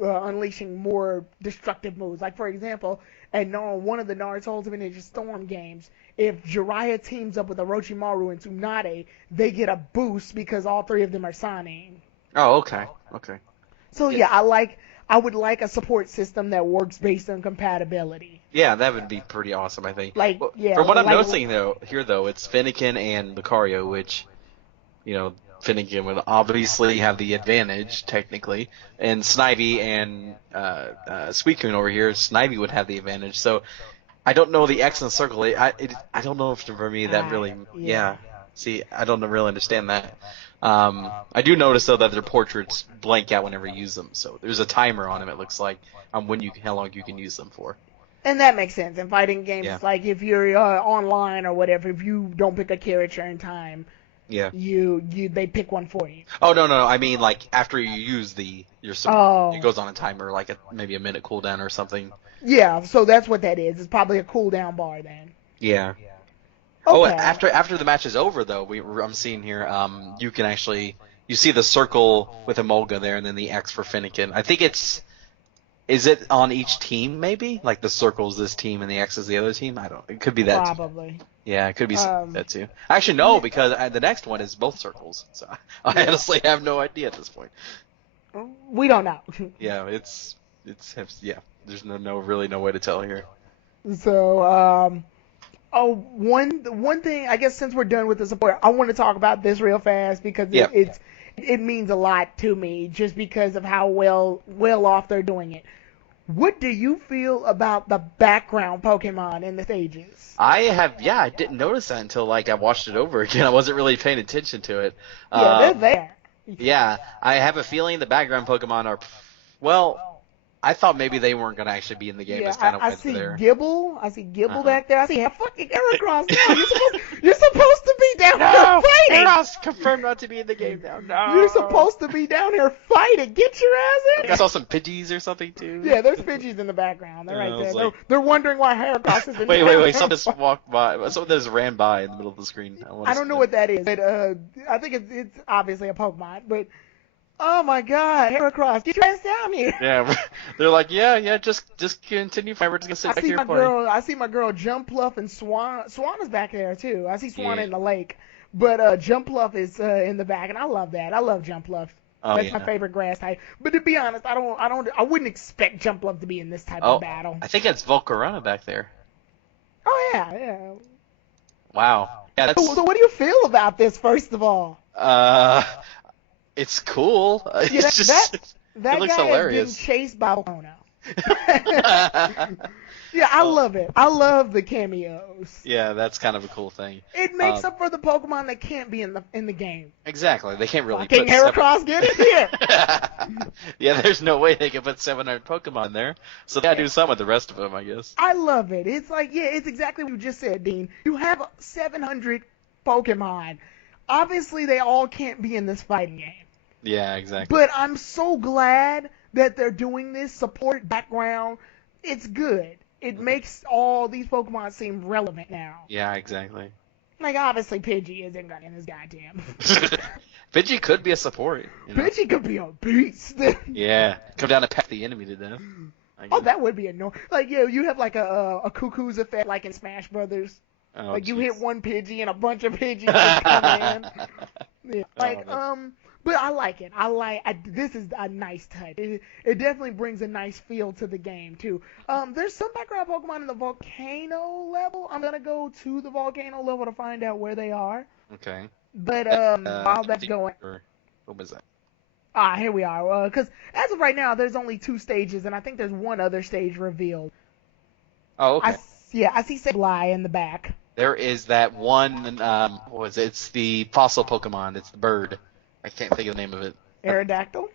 unleashing more destructive moves. Like for example, at one of the Naruto Ultimate Ninja Storm games, if Jiraiya teams up with Orochimaru and Tsunade, they get a boost because all three of them are Sanin. Oh, okay. Okay. So yeah, I would like a support system that works based on compatibility. Yeah, that would be pretty awesome, I think. Like, yeah. From what I'm like, noticing though, it's Finnegan and Lucario, which, Finnegan would obviously have the advantage technically, and Snivy and Suicune over here, Snivy would have the advantage. So I don't know the X and the circle. I don't know if for me that really. Yeah. See, I don't really understand that. I do notice though that their portraits blank out whenever you use them, so there's a timer on them. It looks like how long you can use them for. And that makes sense in fighting games. Yeah. Like if you're online or whatever, if you don't pick a character in time, yeah, they pick one for you. Oh no, I mean like after you use your support, it goes on a timer, like maybe a minute cooldown or something. Yeah, so that's what that is. It's probably a cooldown bar then. Yeah. Okay. Oh, after the match is over, though, I'm seeing here, you can actually see the circle with Emolga there, and then the X for Finnegan. I think is it on each team maybe? Like the circle's this team and the X is the other team? I don't. It could be that. Probably. Too. Yeah, it could be that too. Actually, no, because the next one is both circles. So I honestly have no idea at this point. We don't know. Yeah, There's really no way to tell here. So one thing, I guess since we're done with the support, I want to talk about this real fast because it means a lot to me just because of how well off they're doing it. What do you feel about the background Pokemon in the stages? I didn't notice that until I watched it over again. I wasn't really paying attention to it. Yeah, they're there. Yeah, I have a feeling the background Pokemon are, well, I thought maybe they weren't going to actually be in the game. Yeah, It's kind of I see there. Gibble. I see Gibble back there. I see fucking Heracross. No, you're supposed to be down here fighting. Heracross confirmed not to be in the game now. No. You're supposed to be down here fighting. Get your ass in. I saw some Pidgeys or something too. Yeah, there's Pidgeys in the background. They're right there. They're wondering why Heracross is in there. Wait. Something just walked by. Something just ran by in the middle of the screen. I don't know what that is. But, I think it's obviously a Pokemon. But, oh my God, Heracross, get your ass down here. Yeah, they're like, yeah, just continue fighting. We're just gonna sit back here and play. I see my girl Jumpluff and Swan. Swan is back there too. I see Swan in the lake, but Jumpluff is in the back, and I love that. I love Jumpluff. That's my favorite grass type. But to be honest, I wouldn't expect Jumpluff to be in this type of battle. I think that's Volcarona back there. Oh yeah. Wow. Yeah. So what do you feel about this, first of all? It's cool. Yeah, it's just that it looks guy hilarious. is getting chased by Volcarona. Yeah, I love it. I love the cameos. Yeah, that's kind of a cool thing. It makes up for the Pokemon that can't be in the game. Exactly. They can't really Can Heracross get in here? Yeah, there's no way they can put 700 Pokemon there. So they gotta do something with the rest of them, I guess. I love it. It's like, it's exactly what you just said, Dean. You have 700 Pokemon. Obviously, they all can't be in this fighting game. Yeah, exactly. But I'm so glad that they're doing this support background. It's good. It makes all these Pokemon seem relevant now. Yeah, exactly. Like, obviously, Pidgey isn't gonna in this goddamn. Pidgey could be a support. Pidgey could be a beast. Yeah, come down and peck the enemy to death. Oh, that would be annoying. Like, you have like a Cuckoo's effect, like in Smash Brothers. Oh, like, you hit one Pidgey and a bunch of Pidgeys just come in. Yeah. Like, but I like it. This is a nice touch. It definitely brings a nice feel to the game, too. There's some background Pokemon in the Volcano level. I'm going to go to the Volcano level to find out where they are. Okay. But while that's going... What was that? Here we are. Because as of right now, there's only 2 stages, and I think there's one other stage revealed. Oh, okay. I see Sableye in the back. There is that one, what was it? It's the fossil Pokemon. It's the bird. I can't think of the name of it. Aerodactyl?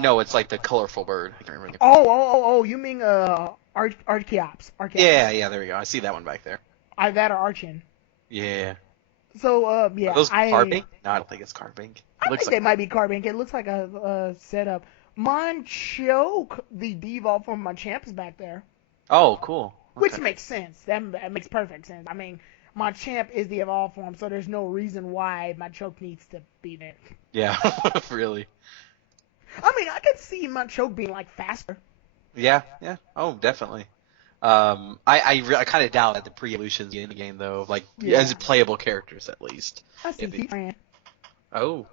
No, it's like the colorful bird. I can't remember. Oh, you mean Archeops. Yeah, there we go. I see that one back there. That or Archon. Yeah. So, yeah. Are those Carbink? No, I don't think it's Carbink. I Looks think they might be Carbink. It looks like a setup. Monchoke, the devolve from Machamp is back there. Oh, cool. Which makes sense. That makes perfect sense. I mean, Machamp is the evolved form, so there's no reason why Machoke needs to be there. Yeah, really. I mean, I could see Machoke being like faster. Yeah. Oh, definitely. I kind of doubt that the pre-evolutions in the game though, like as playable characters at least. I see Heatran. Oh.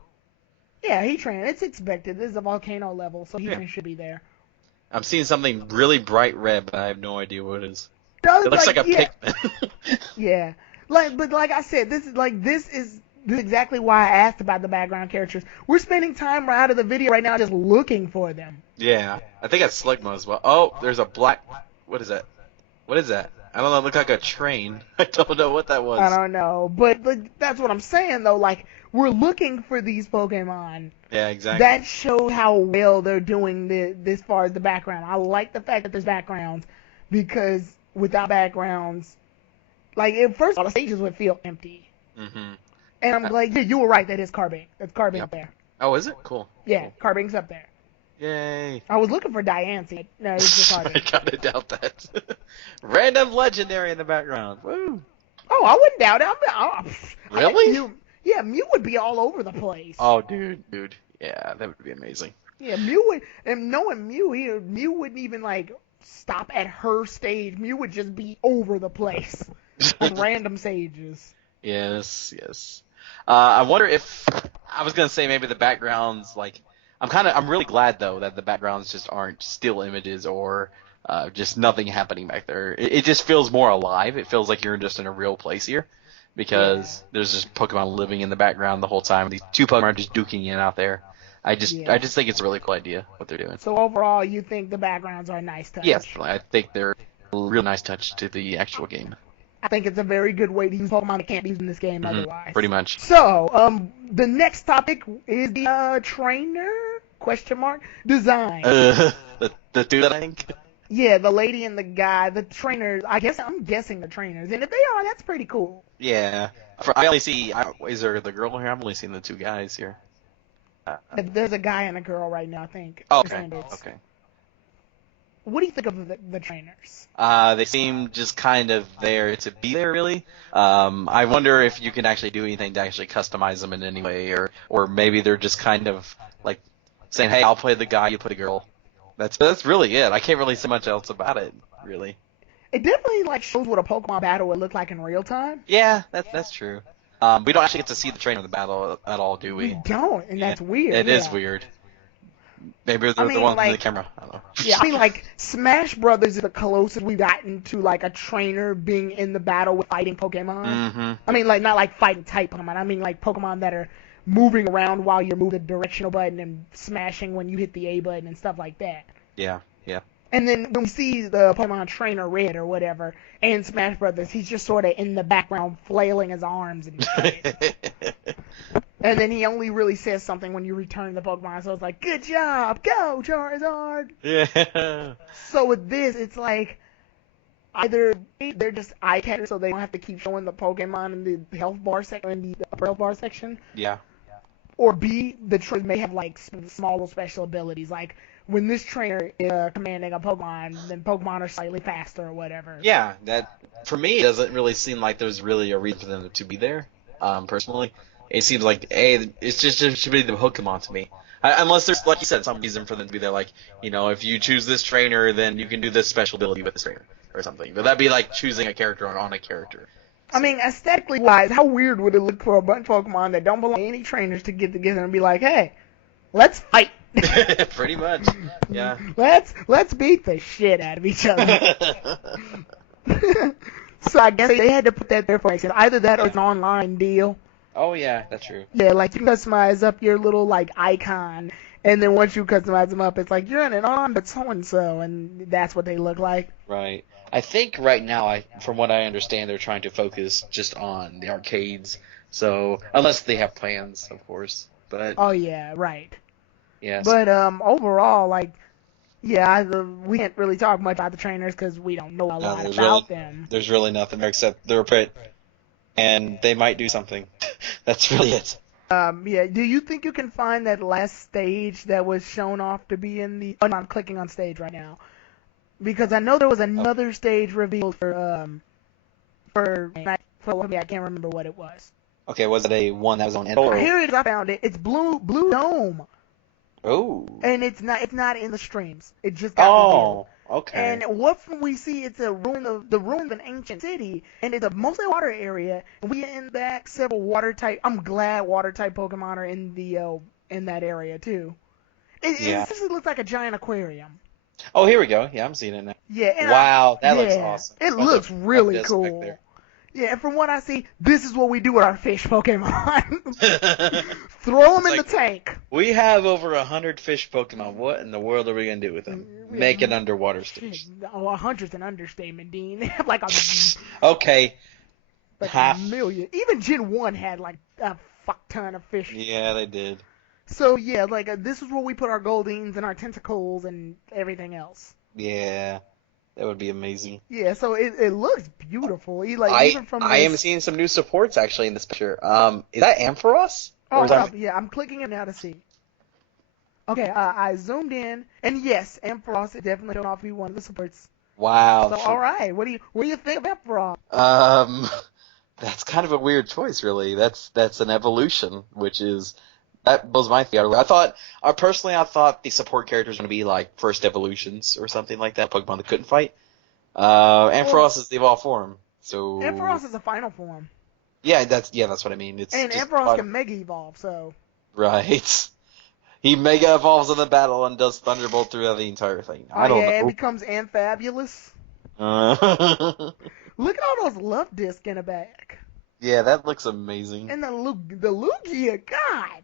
Yeah, Heatran. It's expected. This is a volcano level, so Heatran should be there. I'm seeing something really bright red, but I have no idea what it is. It looks like a Pikmin. Yeah. But like I said, this is exactly why I asked about the background characters. We're spending time out of the video right now just looking for them. Yeah. I think that's Slugma as well. Oh, there's a black... What is that? What is that? I don't know. It looked like a train. I don't know what that was. I don't know. But that's what I'm saying, though. Like, we're looking for these Pokemon. Yeah, exactly. That shows how well they're doing this far as the background. I like the fact that there's backgrounds, because without backgrounds, like, at first all the stages would feel empty. Mm-hmm. And I'm like, yeah, you were right. That is Carbink. That's Carbink up there. Oh, is it? Cool. Yeah, cool. Carbink's up there. Yay. I was looking for Diancie. No, it's just Carbink. I gotta doubt that. Random legendary in the background. Woo. Oh, I wouldn't doubt it. Really? Mew would be all over the place. Oh, dude. Yeah, that would be amazing. Yeah, Mew would, and knowing Mew, Mew wouldn't even, like, stop at her stage. Mew would just be over the place on random stages. Yes. I wonder if, I was gonna say maybe the backgrounds, like, I'm really glad though that the backgrounds just aren't still images or just nothing happening back there. It just feels more alive. It feels like you're just in a real place here, because there's just Pokemon living in the background the whole time. These two Pokemon are just duking in out there. I just think it's a really cool idea what they're doing. So overall, you think the backgrounds are a nice touch? Yes, I think they're a real nice touch to the actual game. I think it's a very good way to use Pokemon that can't be used in this game otherwise. Pretty much. So, the next topic is the trainer, design. The two that I think? Yeah, the lady and the guy, the trainers. I'm guessing the trainers. And if they are, that's pretty cool. Yeah. I only see, is there the girl here? I'm only seeing the two guys here. There's a guy and a girl right now, I think. Oh, okay. What do you think of the trainers? They seem just kind of there to be there, really. I wonder if you can actually do anything to actually customize them in any way, or maybe they're just kind of like saying, "Hey, I'll play the guy, you play the girl." That's really it. I can't really say much else about it, really. It definitely like shows what a Pokemon battle would look like in real time. Yeah, that's true. We don't actually get to see the trainer in the battle at all, do we? We don't, and that's weird. It is weird. Maybe they're the one with the camera. I don't know. Yeah, I mean, like, Smash Brothers is the closest we've gotten to, like, a trainer being in the battle with fighting Pokemon. Mm-hmm. I mean, like, not like fighting type Pokemon. I mean, like, Pokemon that are moving around while you're moving the directional button and smashing when you hit the A button and stuff like that. Yeah. And then when we see the Pokemon Trainer Red or whatever in Smash Brothers, he's just sort of in the background flailing his arms and shit. And then he only really says something when you return the Pokemon, so it's like, good job, go Charizard! Yeah. So with this, it's like, either they're just eye-catchers so they don't have to keep showing the Pokemon in the health bar section, in the upper health bar section. Yeah. Or B, the trainers may have, like, small little special abilities, like, when this trainer is commanding a Pokemon, then Pokemon are slightly faster or whatever. Yeah, that, for me, it doesn't really seem like there's really a reason for them to be there, personally. It seems like, it's just should be the Pokemon to me. Unless there's, like you said, some reason for them to be there, like, you know, if you choose this trainer, then you can do this special ability with this trainer, or something. But that'd be like choosing a character on a character. I mean, aesthetically wise, how weird would it look for a bunch of Pokemon that don't belong to any trainers to get together and be like, hey, let's fight. Pretty much, yeah. Let's beat the shit out of each other. So I guess they had to put that there for example. Either that or it's an online deal. Oh yeah, that's true. Yeah, like you customize up your little like icon, and then once you customize them up, it's like you're in an on but so and so, and that's what they look like. Right. I think right now, from what I understand, they're trying to focus just on the arcades. So unless they have plans, of course. But oh yeah, right. Yes. But overall, like, yeah, we can't really talk much about the trainers because we don't know a lot about them. There's really nothing there except they're a pet, and they might do something. That's really it. Yeah. Do you think you can find that last stage that was shown off to be in the? Oh, no, I'm clicking on stage right now because I know there was another stage revealed for me. I can't remember what it was. Okay, was it a one that was on Endle? Here it is. I found it. It's Blue Dome. Oh. And it's not in the streams. It just got revealed. Okay. And what we see, it's the ruin of an ancient city, and it's a mostly water area. And we in back several water type. I'm glad water type Pokemon are in that area too. It essentially looks like a giant aquarium. Oh, here we go. Yeah, I'm seeing it now. Yeah. Wow, that looks awesome. It looks really cool. Yeah, and from what I see, this is what we do with our fish Pokemon. Throw them in the tank. We have over 100 fish Pokemon. What in the world are we going to do with them? Make an underwater stage. Oh, 100's an understatement, Dean. They have like a... Okay. Like half. A million. Even Gen 1 had like a fuck ton of fish. Yeah, they did. So, yeah, like this is where we put our Goldines and our Tentacles and everything else. Yeah. That would be amazing. Yeah, so it looks beautiful. I am seeing some new supports actually in this picture. Is that Ampharos? Yeah, I'm clicking it now to see. Okay, I zoomed in, and yes, Ampharos is definitely showing off to be one of the supports. Wow. So all right, what do you think of Ampharos? That's kind of a weird choice, really. That's an evolution, that blows my theory. I thought the support characters were going to be like first evolutions or something like that, Pokemon that couldn't fight. Ampharos is the evolved form, so... Ampharos is a final form. Yeah, that's what I mean. And Ampharos can Mega Evolve, so... Right. He Mega Evolves in the battle and does Thunderbolt through the entire thing. I don't know. It becomes Amphibulous. Look at all those love discs in the back. Yeah, that looks amazing. And the Lugia, God!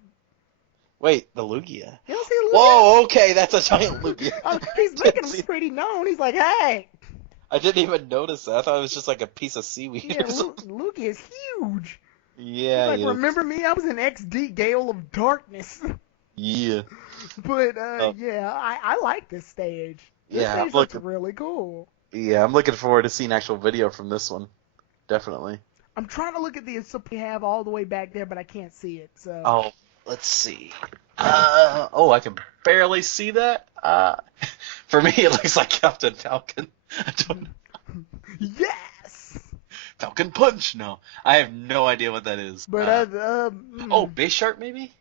Wait, the Lugia? You don't see Lugia? Whoa, okay, that's a giant Lugia. He's making him pretty known. He's like, hey! I didn't even notice that. I thought it was just like a piece of seaweed or something. Lugia is huge. Yeah, He's like, remember me? I was in XD Gale of Darkness. Yeah. But, yeah, I like this stage. This stage looks really cool. Yeah, I'm looking forward to seeing actual video from this one. Definitely. I'm trying to look at the we have all the way back there, but I can't see it, so... Oh, let's see. I can barely see that. For me, it looks like Captain Falcon. I don't know. Yes! Falcon Punch? No. I have no idea what that is. But, Bisharp, maybe?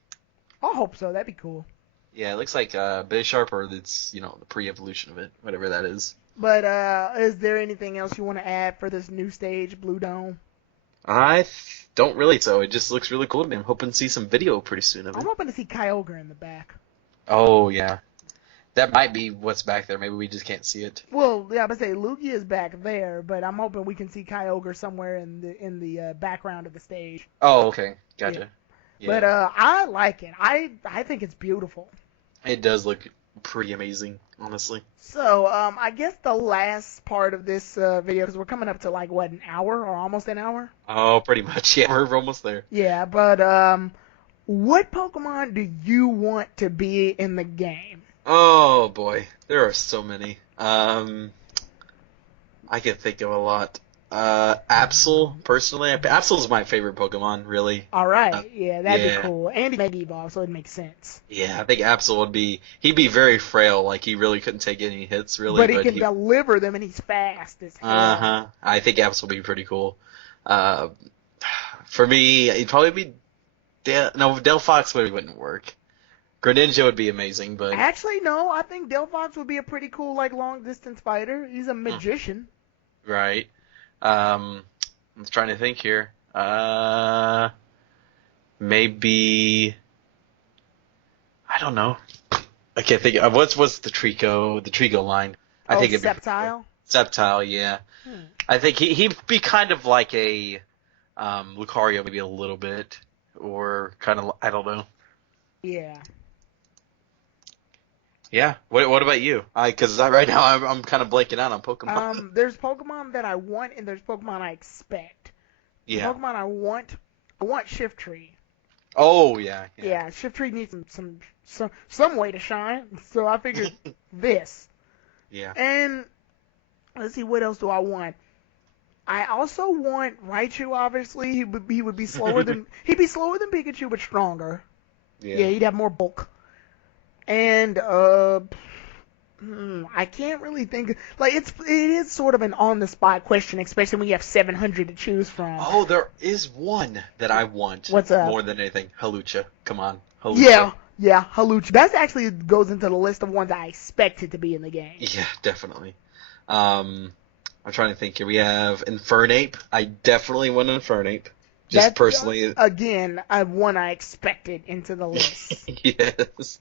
I hope so. That'd be cool. Yeah, it looks like Bisharp, or it's, the pre-evolution of it, whatever that is. But, is there anything else you want to add for this new stage, Blue Dome? I don't really, so it just looks really cool to me. I'm hoping to see some video pretty soon of it. I'm hoping to see Kyogre in the back. Oh, yeah. That might be what's back there. Maybe we just can't see it. Well, yeah, I would say Lugia is back there, but I'm hoping we can see Kyogre somewhere in the background of the stage. Oh, okay. Gotcha. Yeah. But I like it. I think it's beautiful. It does look pretty amazing, honestly. So, I guess the last part of this video, because we're coming up to like, what, an hour or almost an hour? Oh, pretty much. Yeah, we're almost there. Yeah, but what Pokemon do you want to be in the game? Oh, boy. There are so many. I can think of a lot. Absol, personally. Absol's my favorite Pokemon, really. Alright, yeah, that'd be cool. And he Mega Evolve, so it makes sense. Yeah, I think Absol he'd be very frail, like he really couldn't take any hits, really. But he can deliver them, and he's fast as hell. Uh-huh. I think Absol would be pretty cool. For me, it'd probably be Delphox wouldn't work. Greninja would be amazing, but... Actually, no, I think Delphox would be a pretty cool, like, long-distance fighter. He's a magician. Right. I'm trying to think here. Maybe... I don't know. I can't think of... What's the Trico line? I think it'd Sceptile? Sceptile, yeah. I think he'd be kind of like a Lucario, maybe a little bit. Or kind of... I don't know. Yeah. Yeah. What about you? Because right now I'm kind of blanking out on Pokemon. There's Pokemon that I want, and there's Pokemon I expect. Yeah. Pokemon I want Shiftry. Oh yeah. Yeah, Shiftry needs some way to shine. So I figured this. Yeah. And let's see, what else do I want? I also want Raichu. Obviously, he would be slower than he'd be slower than Pikachu, but stronger. Yeah, he'd have more bulk. And I can't really think. Like it is sort of an on the spot question, especially when you have 700 to choose from. Oh, there is one that I want. What's up? More than anything, Halucha. Come on, Halucha. Yeah, Halucha. That actually goes into the list of ones I expected to be in the game. Yeah, definitely. I'm trying to think here. We have Infernape. I definitely want Infernape. Just personally. Again, one I expected into the list. Yes.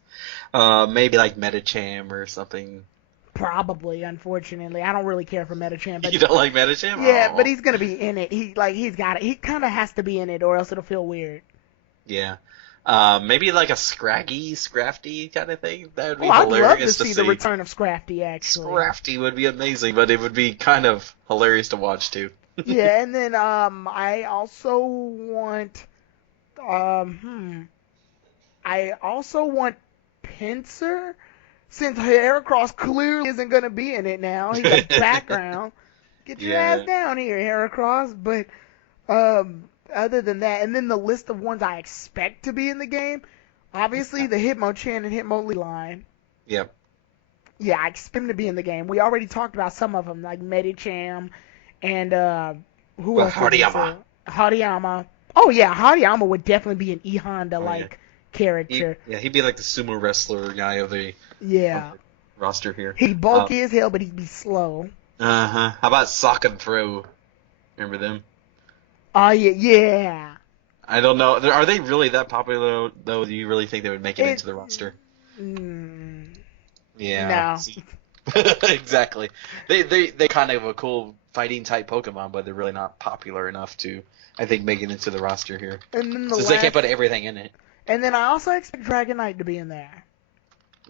Maybe like Metacham or something. Probably, unfortunately. I don't really care for Metacham. But you don't like Metacham? Yeah, oh. But he's going to be in it. He's got it. He kind of has to be in it or else it'll feel weird. Yeah. Maybe like a Scrafty kind of thing. That would be hilarious I'd love to see the return of Scrafty, actually. Scrafty would be amazing, but it would be kind of hilarious to watch, too. Yeah, and then I also want Pinsir, since Heracross clearly isn't going to be in it now. He got background. Get your ass down here, Heracross. But other than that, and then the list of ones I expect to be in the game, obviously the Hitmonchan and Hitmonlee. Yep. Yeah, I expect him to be in the game. We already talked about some of them, like Medicham. And who else? Hariyama. Oh yeah, Hariyama would definitely be an E-Honda character. He'd be like the sumo wrestler guy of the roster here. He'd bulky as hell, but he'd be slow. How about Sock and Throw? Remember them? Oh yeah. I don't know. Are they really that popular though? Do you really think they would make it into the roster? Yeah. No. Exactly. They kind of have a cool fighting type Pokemon, but they're really not popular enough to, I think, make it into the roster here. And then since they can't put everything in it. And then I also expect Dragonite to be in there.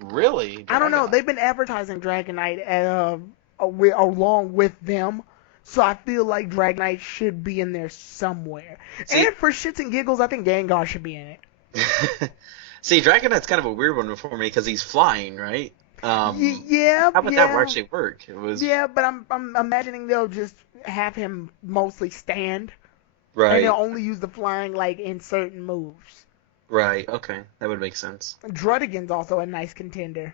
Really? I don't know. They've been advertising Dragonite along with them, so I feel like Dragonite should be in there somewhere. And for shits and giggles, I think Gengar should be in it. See, Dragonite's kind of a weird one for me because he's flying, right? How would that actually work? But I'm imagining they'll just have him mostly stand, right? And they'll only use the flying in certain moves. Right. Okay, that would make sense. Drudigan's also a nice contender.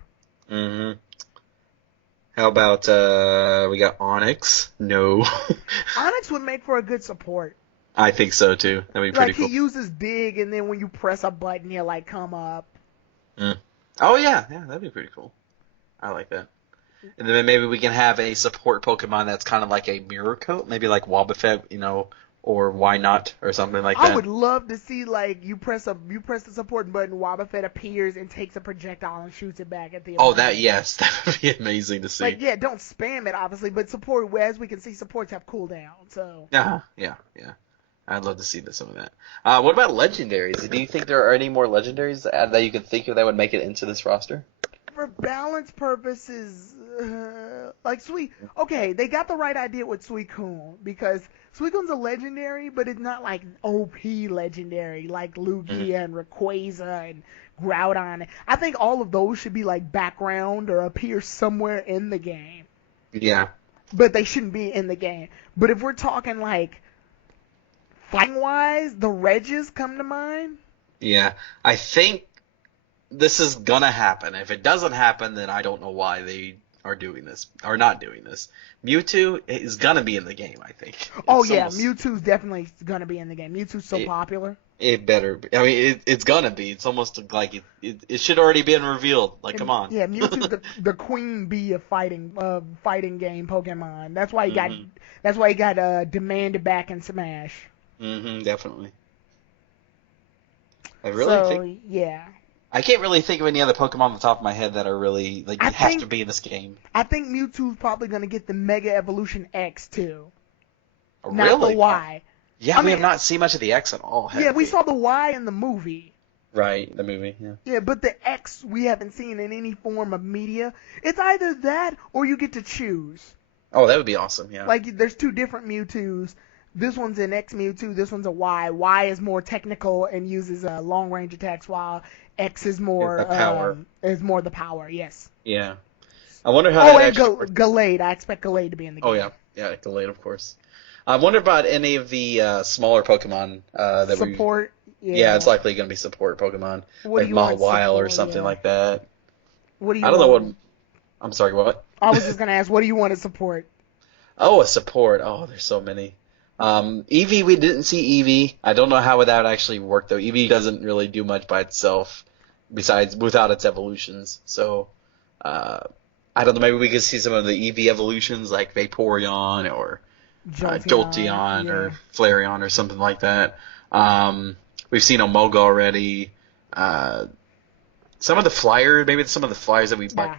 Mm-hmm. How about we got Onyx? No. Onyx would make for a good support. I think so too. That'd be pretty cool. He uses dig, and then when you press a button, he'll come up. Oh yeah, that'd be pretty cool. I like that. And then maybe we can have a support Pokemon that's kind of like a mirror coat, maybe like Wobbuffet, or why not, or something like that. I would love to see you press the support button, Wobbuffet appears and takes a projectile and shoots it back at the opponent. That would be amazing to see. Don't spam it obviously, but support, as we can see, supports have cooldown, so. Yeah. I'd love to see some of that. What about legendaries? Do you think there are any more legendaries that you can think of that would make it into this roster? For balance purposes, okay, they got the right idea with Suicune, because Suicune's a legendary, but it's not OP legendary, like Lugia and Rayquaza and Groudon. I think all of those should be background or appear somewhere in the game. Yeah. But they shouldn't be in the game. But if we're talking fighting-wise, the Regis come to mind. Yeah, I think this is gonna happen. If it doesn't happen, then I don't know why they are doing this or not doing this. Mewtwo is gonna be in the game, I think. Mewtwo's definitely gonna be in the game. Mewtwo's so popular. It better be. I mean, it's gonna be. It's almost like it should already been revealed. Come on. Yeah, Mewtwo's the queen bee of fighting game Pokemon. That's why he got demanded back in Smash. Definitely. I really think. Yeah. I can't really think of any other Pokemon on the top of my head that are really have to be in this game. I think Mewtwo's probably gonna get the Mega Evolution X too. Really? Not the Y. Yeah, we have not seen much of the X at all. Yeah, we saw the Y in the movie. Right, the movie. Yeah. Yeah, but the X we haven't seen in any form of media. It's either that or you get to choose. Oh, that would be awesome. Yeah. There's two different Mewtwo's. This one's an X Mewtwo. This one's a Y. Y is more technical and uses long range attacks, while X is more the power. Is more the power. Yes. Yeah. I wonder how Oh, that and actually works. Gallade. I expect Gallade to be in the game. Oh yeah, Delayed, of course. I wonder about any of the smaller Pokemon that Support. Yeah, it's Yeah. likely going to be support Pokemon, What do like you want Mawile or support? something Yeah. like that. What do you I don't know what. want? I'm sorry, what? I was just gonna ask, what do you want to support? Oh, a support. Oh, there's so many. Eevee, we didn't see Eevee. I don't know how that would actually work though. Eevee doesn't really do much by itself, besides without its evolutions. So, I don't know. Maybe we could see some of the Eevee evolutions like Vaporeon or Jolteon Yeah. or Flareon or something like that. We've seen Omega already. Some of the flyers, maybe some of the flyers that we Yeah.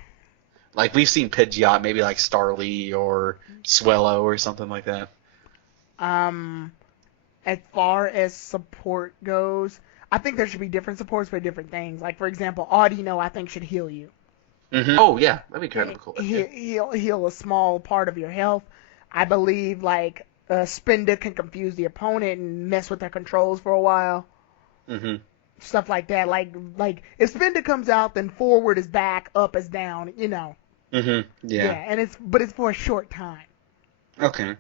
like we've seen Pidgeot, maybe like Starly or Swellow or something like that. As far as support goes, I think there should be different supports for different things. Like for example, Audino I think should heal you. Mm-hmm. Oh yeah, that'd be kind of cool. Heal a small part of your health. I believe like Spinda can confuse the opponent and mess with their controls for a while. Mm-hmm. Stuff like that. Like if Spinda comes out, then forward is back, up is down. You know. Mm-hmm. Yeah. And it's for a short time. Okay.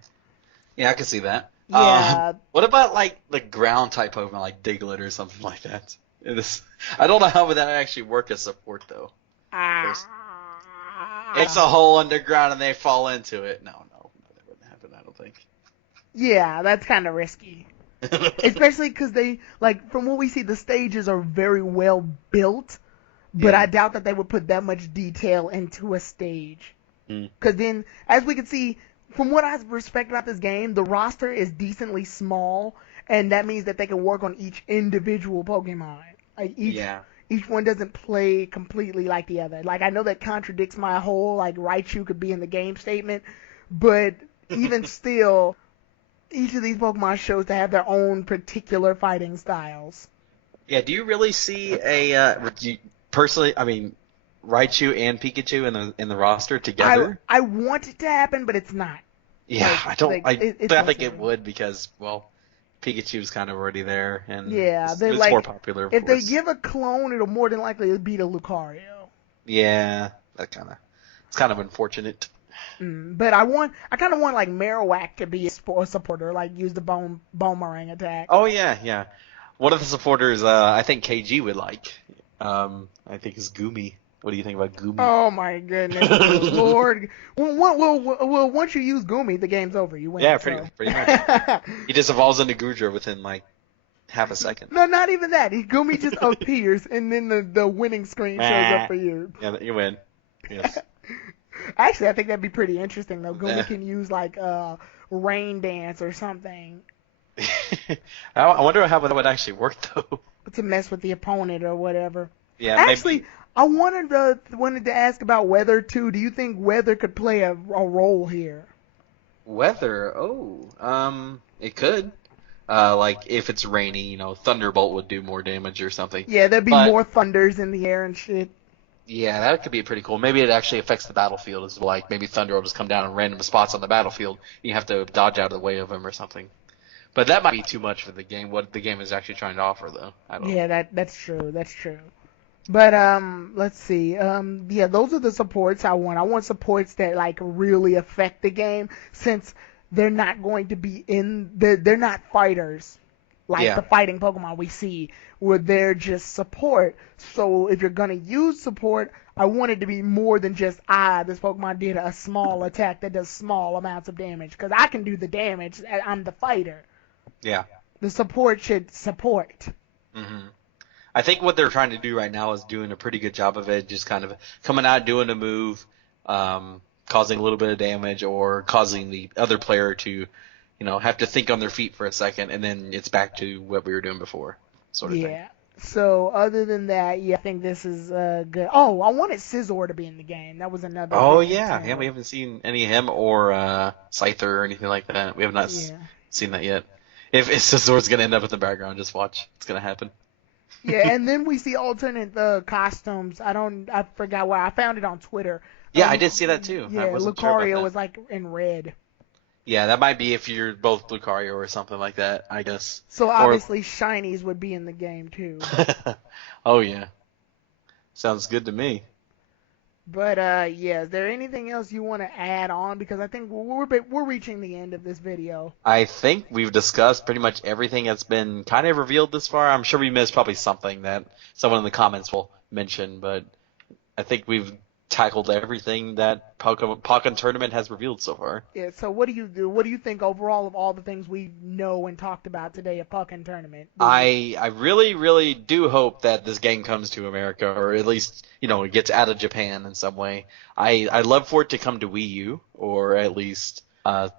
Yeah, I can see that. Yeah. What about like the ground type Pokemon like Diglett or something like that? I don't know how would that actually work as support though. It's a hole underground and they fall into it. No, that wouldn't happen. I don't think. Yeah, that's kind of risky. Especially because they, like, from what we see, the stages are very well built, but Yeah. I doubt that they would put that much detail into a stage. Mm. Because then, as we can see, from what I respect about this game, the roster is decently small, and that means that they can work on each individual Pokemon. Like, each one doesn't play completely like the other. Like, I know that contradicts my whole, like, Raichu could be in the game statement, but even still, each of these Pokemon shows to have their own particular fighting styles. Yeah, do you really see personally, I mean, Raichu and Pikachu in the roster together? I want it to happen, but it's not. Yeah, Like, I don't. like, I it's don't not think it something. would because, well, Pikachu's kind of already there, and Yeah, it's they're like, more popular. Of if they course. give a clone, it'll more than likely beat a Lucario. Yeah, it's kind of unfortunate. But I kind of want like Marowak to be a supporter, like use the boomerang attack. Oh yeah. One of the supporters, I think KG would like. I think is Goomy. What do you think about Goomy? Oh my goodness, Lord! Well, once you use Goomy, the game's over. You win. Yeah, so. pretty much. He just evolves into Goodra within like half a second. No, not even that. Goomy just appears, and then the winning screen shows up for you. Yeah, you win. Yes. Actually, I think that'd be pretty interesting though. Goomy Yeah. can use like rain dance or something I wonder how that would actually work though. to mess with the opponent or whatever. Yeah, Actually, maybe. I wanted to ask about weather too. Do you think weather could play a role here? Weather. It could. Like if it's rainy, Thunderbolt would do more damage or something. Yeah, there'd be But- more thunders in the air and shit. Yeah, that could be pretty cool. Maybe it actually affects the battlefield as well. Like maybe Thunder will just come down in random spots on the battlefield. You have to dodge out of the way of him or something. But that might be too much for the game. What the game is actually trying to offer, though. I don't know. Yeah, that's true. That's true. But let's see. Yeah, those are the supports I want. I want supports that like really affect the game, since they're not going to be they're not fighters like the fighting Pokemon we see, where they're just support. So if you're gonna use support, I want it to be more than just this Pokemon did a small attack that does small amounts of damage, because I can do the damage. I'm the fighter. Yeah. The support should support. hmm I think what they're trying to do right now is doing a pretty good job of it, just kind of coming out, doing a move, causing a little bit of damage, or causing the other player to, have to think on their feet for a second, and then it's back to what we were doing before, sort of thing. Yeah. So other than that, yeah, I think this is good. Oh, I wanted Scizor to be in the game. That was another. Oh big yeah, contender. we haven't seen any of him or Scyther or anything like that. We have not Yeah. seen that yet. If Scizor's gonna end up in the background, just watch. It's gonna happen. Yeah, and then we see alternate costumes. I forgot where. I found it on Twitter. Yeah, I did see that too. I Yeah, wasn't sure about Lucario that. was like in red. Yeah, that might be if you're both Lucario or something like that, I guess. So obviously shinies would be in the game too. Oh yeah. Sounds good to me. But yeah, is there anything else you want to add on? Because I think we're reaching the end of this video. I think we've discussed pretty much everything that's been kind of revealed this far. I'm sure we missed probably something that someone in the comments will mention, but I think we've tackled everything that Pokken Tournament has revealed so far. Yeah. So what do you do? What do you think overall of all the things we know and talked about today at Pokken Tournament? I really, really do hope that this game comes to America, or at least, it gets out of Japan in some way. I'd love for it to come to Wii U, or at least, I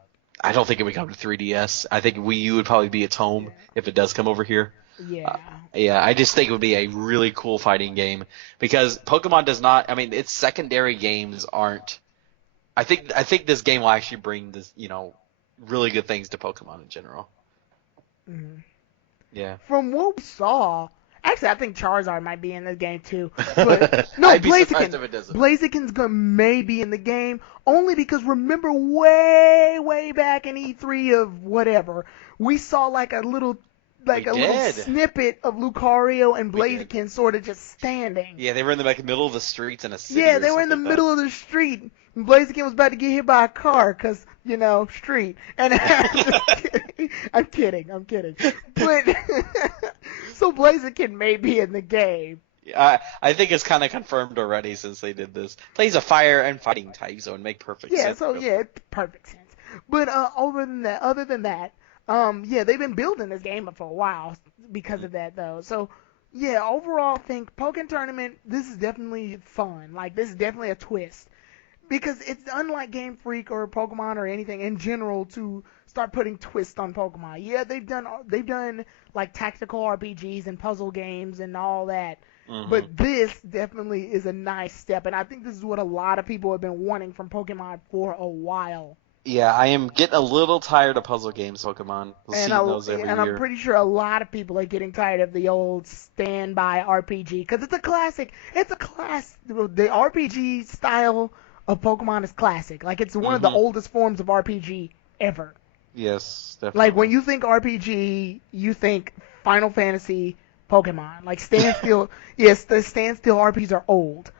don't think it would come to 3DS. I think Wii U would probably be its home if it does come over here. Yeah. Yeah, I just think it would be a really cool fighting game because Pokemon does not. I mean, its secondary games aren't. I think this game will actually bring this, really good things to Pokemon in general. Mm-hmm. Yeah. From what we saw, actually, I think Charizard might be in this game too. But no, I'd be surprised if it doesn't. Blaziken's may be in the game only because remember way back in E3 of whatever, we saw like a little snippet of Lucario and Blaziken sort of just standing. Yeah, they were in the middle of the streets in a city. Yeah, they were in the middle of the street. And Blaziken was about to get hit by a car because, street. And I'm kidding. But so Blaziken may be in the game. I think it's kind of confirmed already since they did this. Plays a fire and fighting type, so it would make perfect sense. It's perfect sense. But other than that, they've been building this game for a while because of that, though. So, yeah, overall, I think Pokken Tournament, this is definitely fun. Like, this is definitely a twist. Because it's unlike Game Freak or Pokemon or anything in general to start putting twists on Pokemon. Yeah, they've done like tactical RPGs and puzzle games and all that. Mm-hmm. But this definitely is a nice step. And I think this is what a lot of people have been wanting from Pokemon for a while. Yeah, I am getting a little tired of puzzle games, Pokemon. I'm pretty sure a lot of people are getting tired of the old standby RPG because it's a classic. The RPG style of Pokemon is classic. Like it's one of the oldest forms of RPG ever. Yes, definitely. Like when you think RPG, you think Final Fantasy, Pokemon. Like standstill. Yes, the standstill RPGs are old.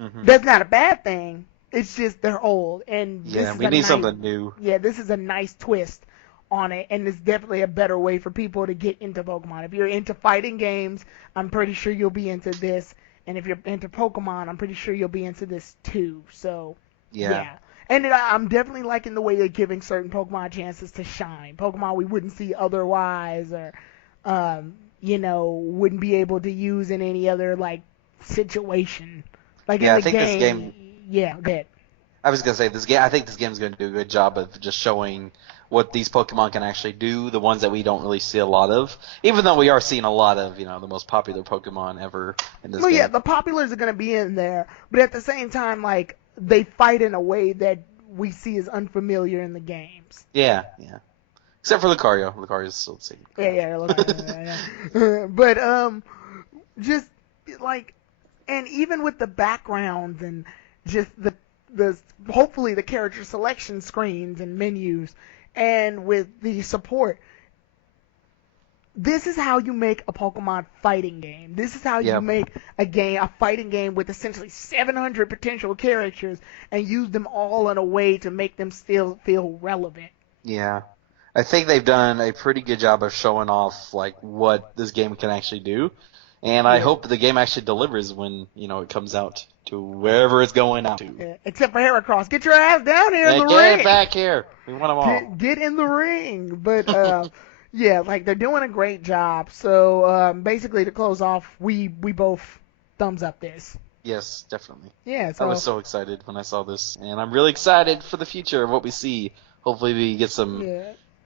Mm-hmm. That's not a bad thing. It's just they're old, and we need something new. Yeah, this is a nice twist on it, and it's definitely a better way for people to get into Pokemon. If you're into fighting games, I'm pretty sure you'll be into this, and if you're into Pokemon, I'm pretty sure you'll be into this too. So yeah. And I'm definitely liking the way they're giving certain Pokemon chances to shine. Pokemon we wouldn't see otherwise, or wouldn't be able to use in any other like situation. Like in the this game. Yeah, good. I was gonna say this game. I think this game's going to do a good job of just showing what these Pokemon can actually do. The ones that we don't really see a lot of, even though we are seeing a lot of, the most popular Pokemon ever in this game. Yeah, the populars are going to be in there, but at the same time, like they fight in a way that we see as unfamiliar in the games. Yeah. Except for Lucario. Lucario's still the same. Yeah. But just like, and even with the backgrounds and just the hopefully the character selection screens and menus, and with the support, this is how you make a Pokemon fighting game. This is how you make a fighting game with essentially 700 potential characters and use them all in a way to make them still feel relevant. Yeah. I think they've done a pretty good job of showing off like what this game can actually do. And I hope the game actually delivers when, it comes out to wherever it's going out to. Yeah, except for Heracross. Get your ass down here in the ring. Get back here. We want them all. Get in the ring. But, like they're doing a great job. So, basically to close off, we both thumbs up this. Yes, definitely. Yeah. So I was so excited when I saw this. And I'm really excited for the future of what we see. Hopefully we get some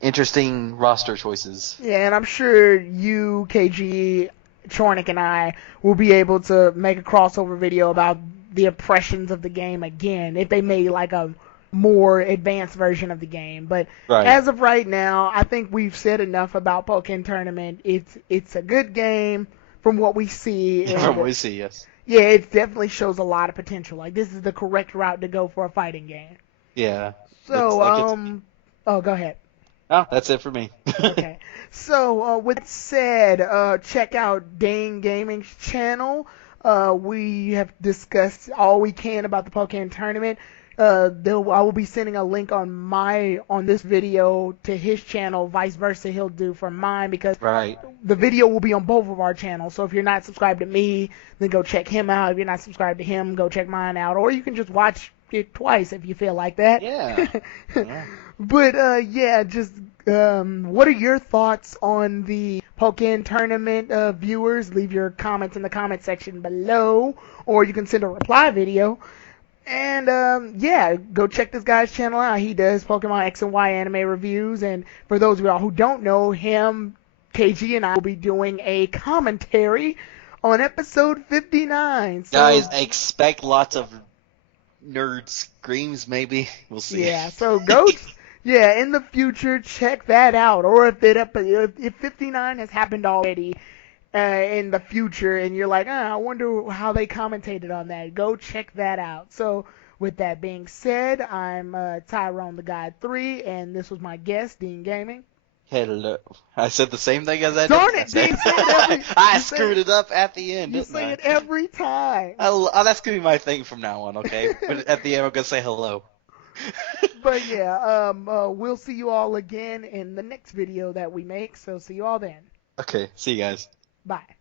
interesting roster choices. Yeah, and I'm sure you, KG, Chornik, and I will be able to make a crossover video about the impressions of the game again if they made like a more advanced version of the game. But as of right now, I think we've said enough about Pokken Tournament. It's a good game from what we see. From what we see, yes. Yeah, it definitely shows a lot of potential. Like this is the correct route to go for a fighting game. Yeah. So go ahead. Oh, that's it for me. Okay. So, with that said, check out Dein Gaming's channel. We have discussed all we can about the Pokken tournament. I will be sending a link on this video to his channel, vice versa he'll do for mine, because Right. the video will be on both of our channels. So if you're not subscribed to me, then go check him out. If you're not subscribed to him, go check mine out. Or you can just watch it twice if you feel like that. Yeah. Yeah. But what are your thoughts on the Pokken tournament, viewers? Leave your comments in the comment section below, or you can send a reply video. And go check this guy's channel out. He does Pokemon X and Y anime reviews. And for those of y'all who don't know him, KG and I will be doing a commentary on episode 59. So, Guys, expect lots of nerd screams, maybe. We'll see. yeah, so go, in the future, check that out. Or if 59 has happened already in the future, and you're like, I wonder how they commentated on that, go check that out. So, with that being said, I'm Tyrone the God 3, and this was my guest, Dean Gaming. Hello. I said the same thing as I Darn did. it, Dean, say it I screwed it up at the end, You didn't say I? it every time. That's going to be my thing from now on, okay? But at the end, I'm going to say hello. But we'll see you all again in the next video that we make, so see you all then. Okay, see you guys. Bye.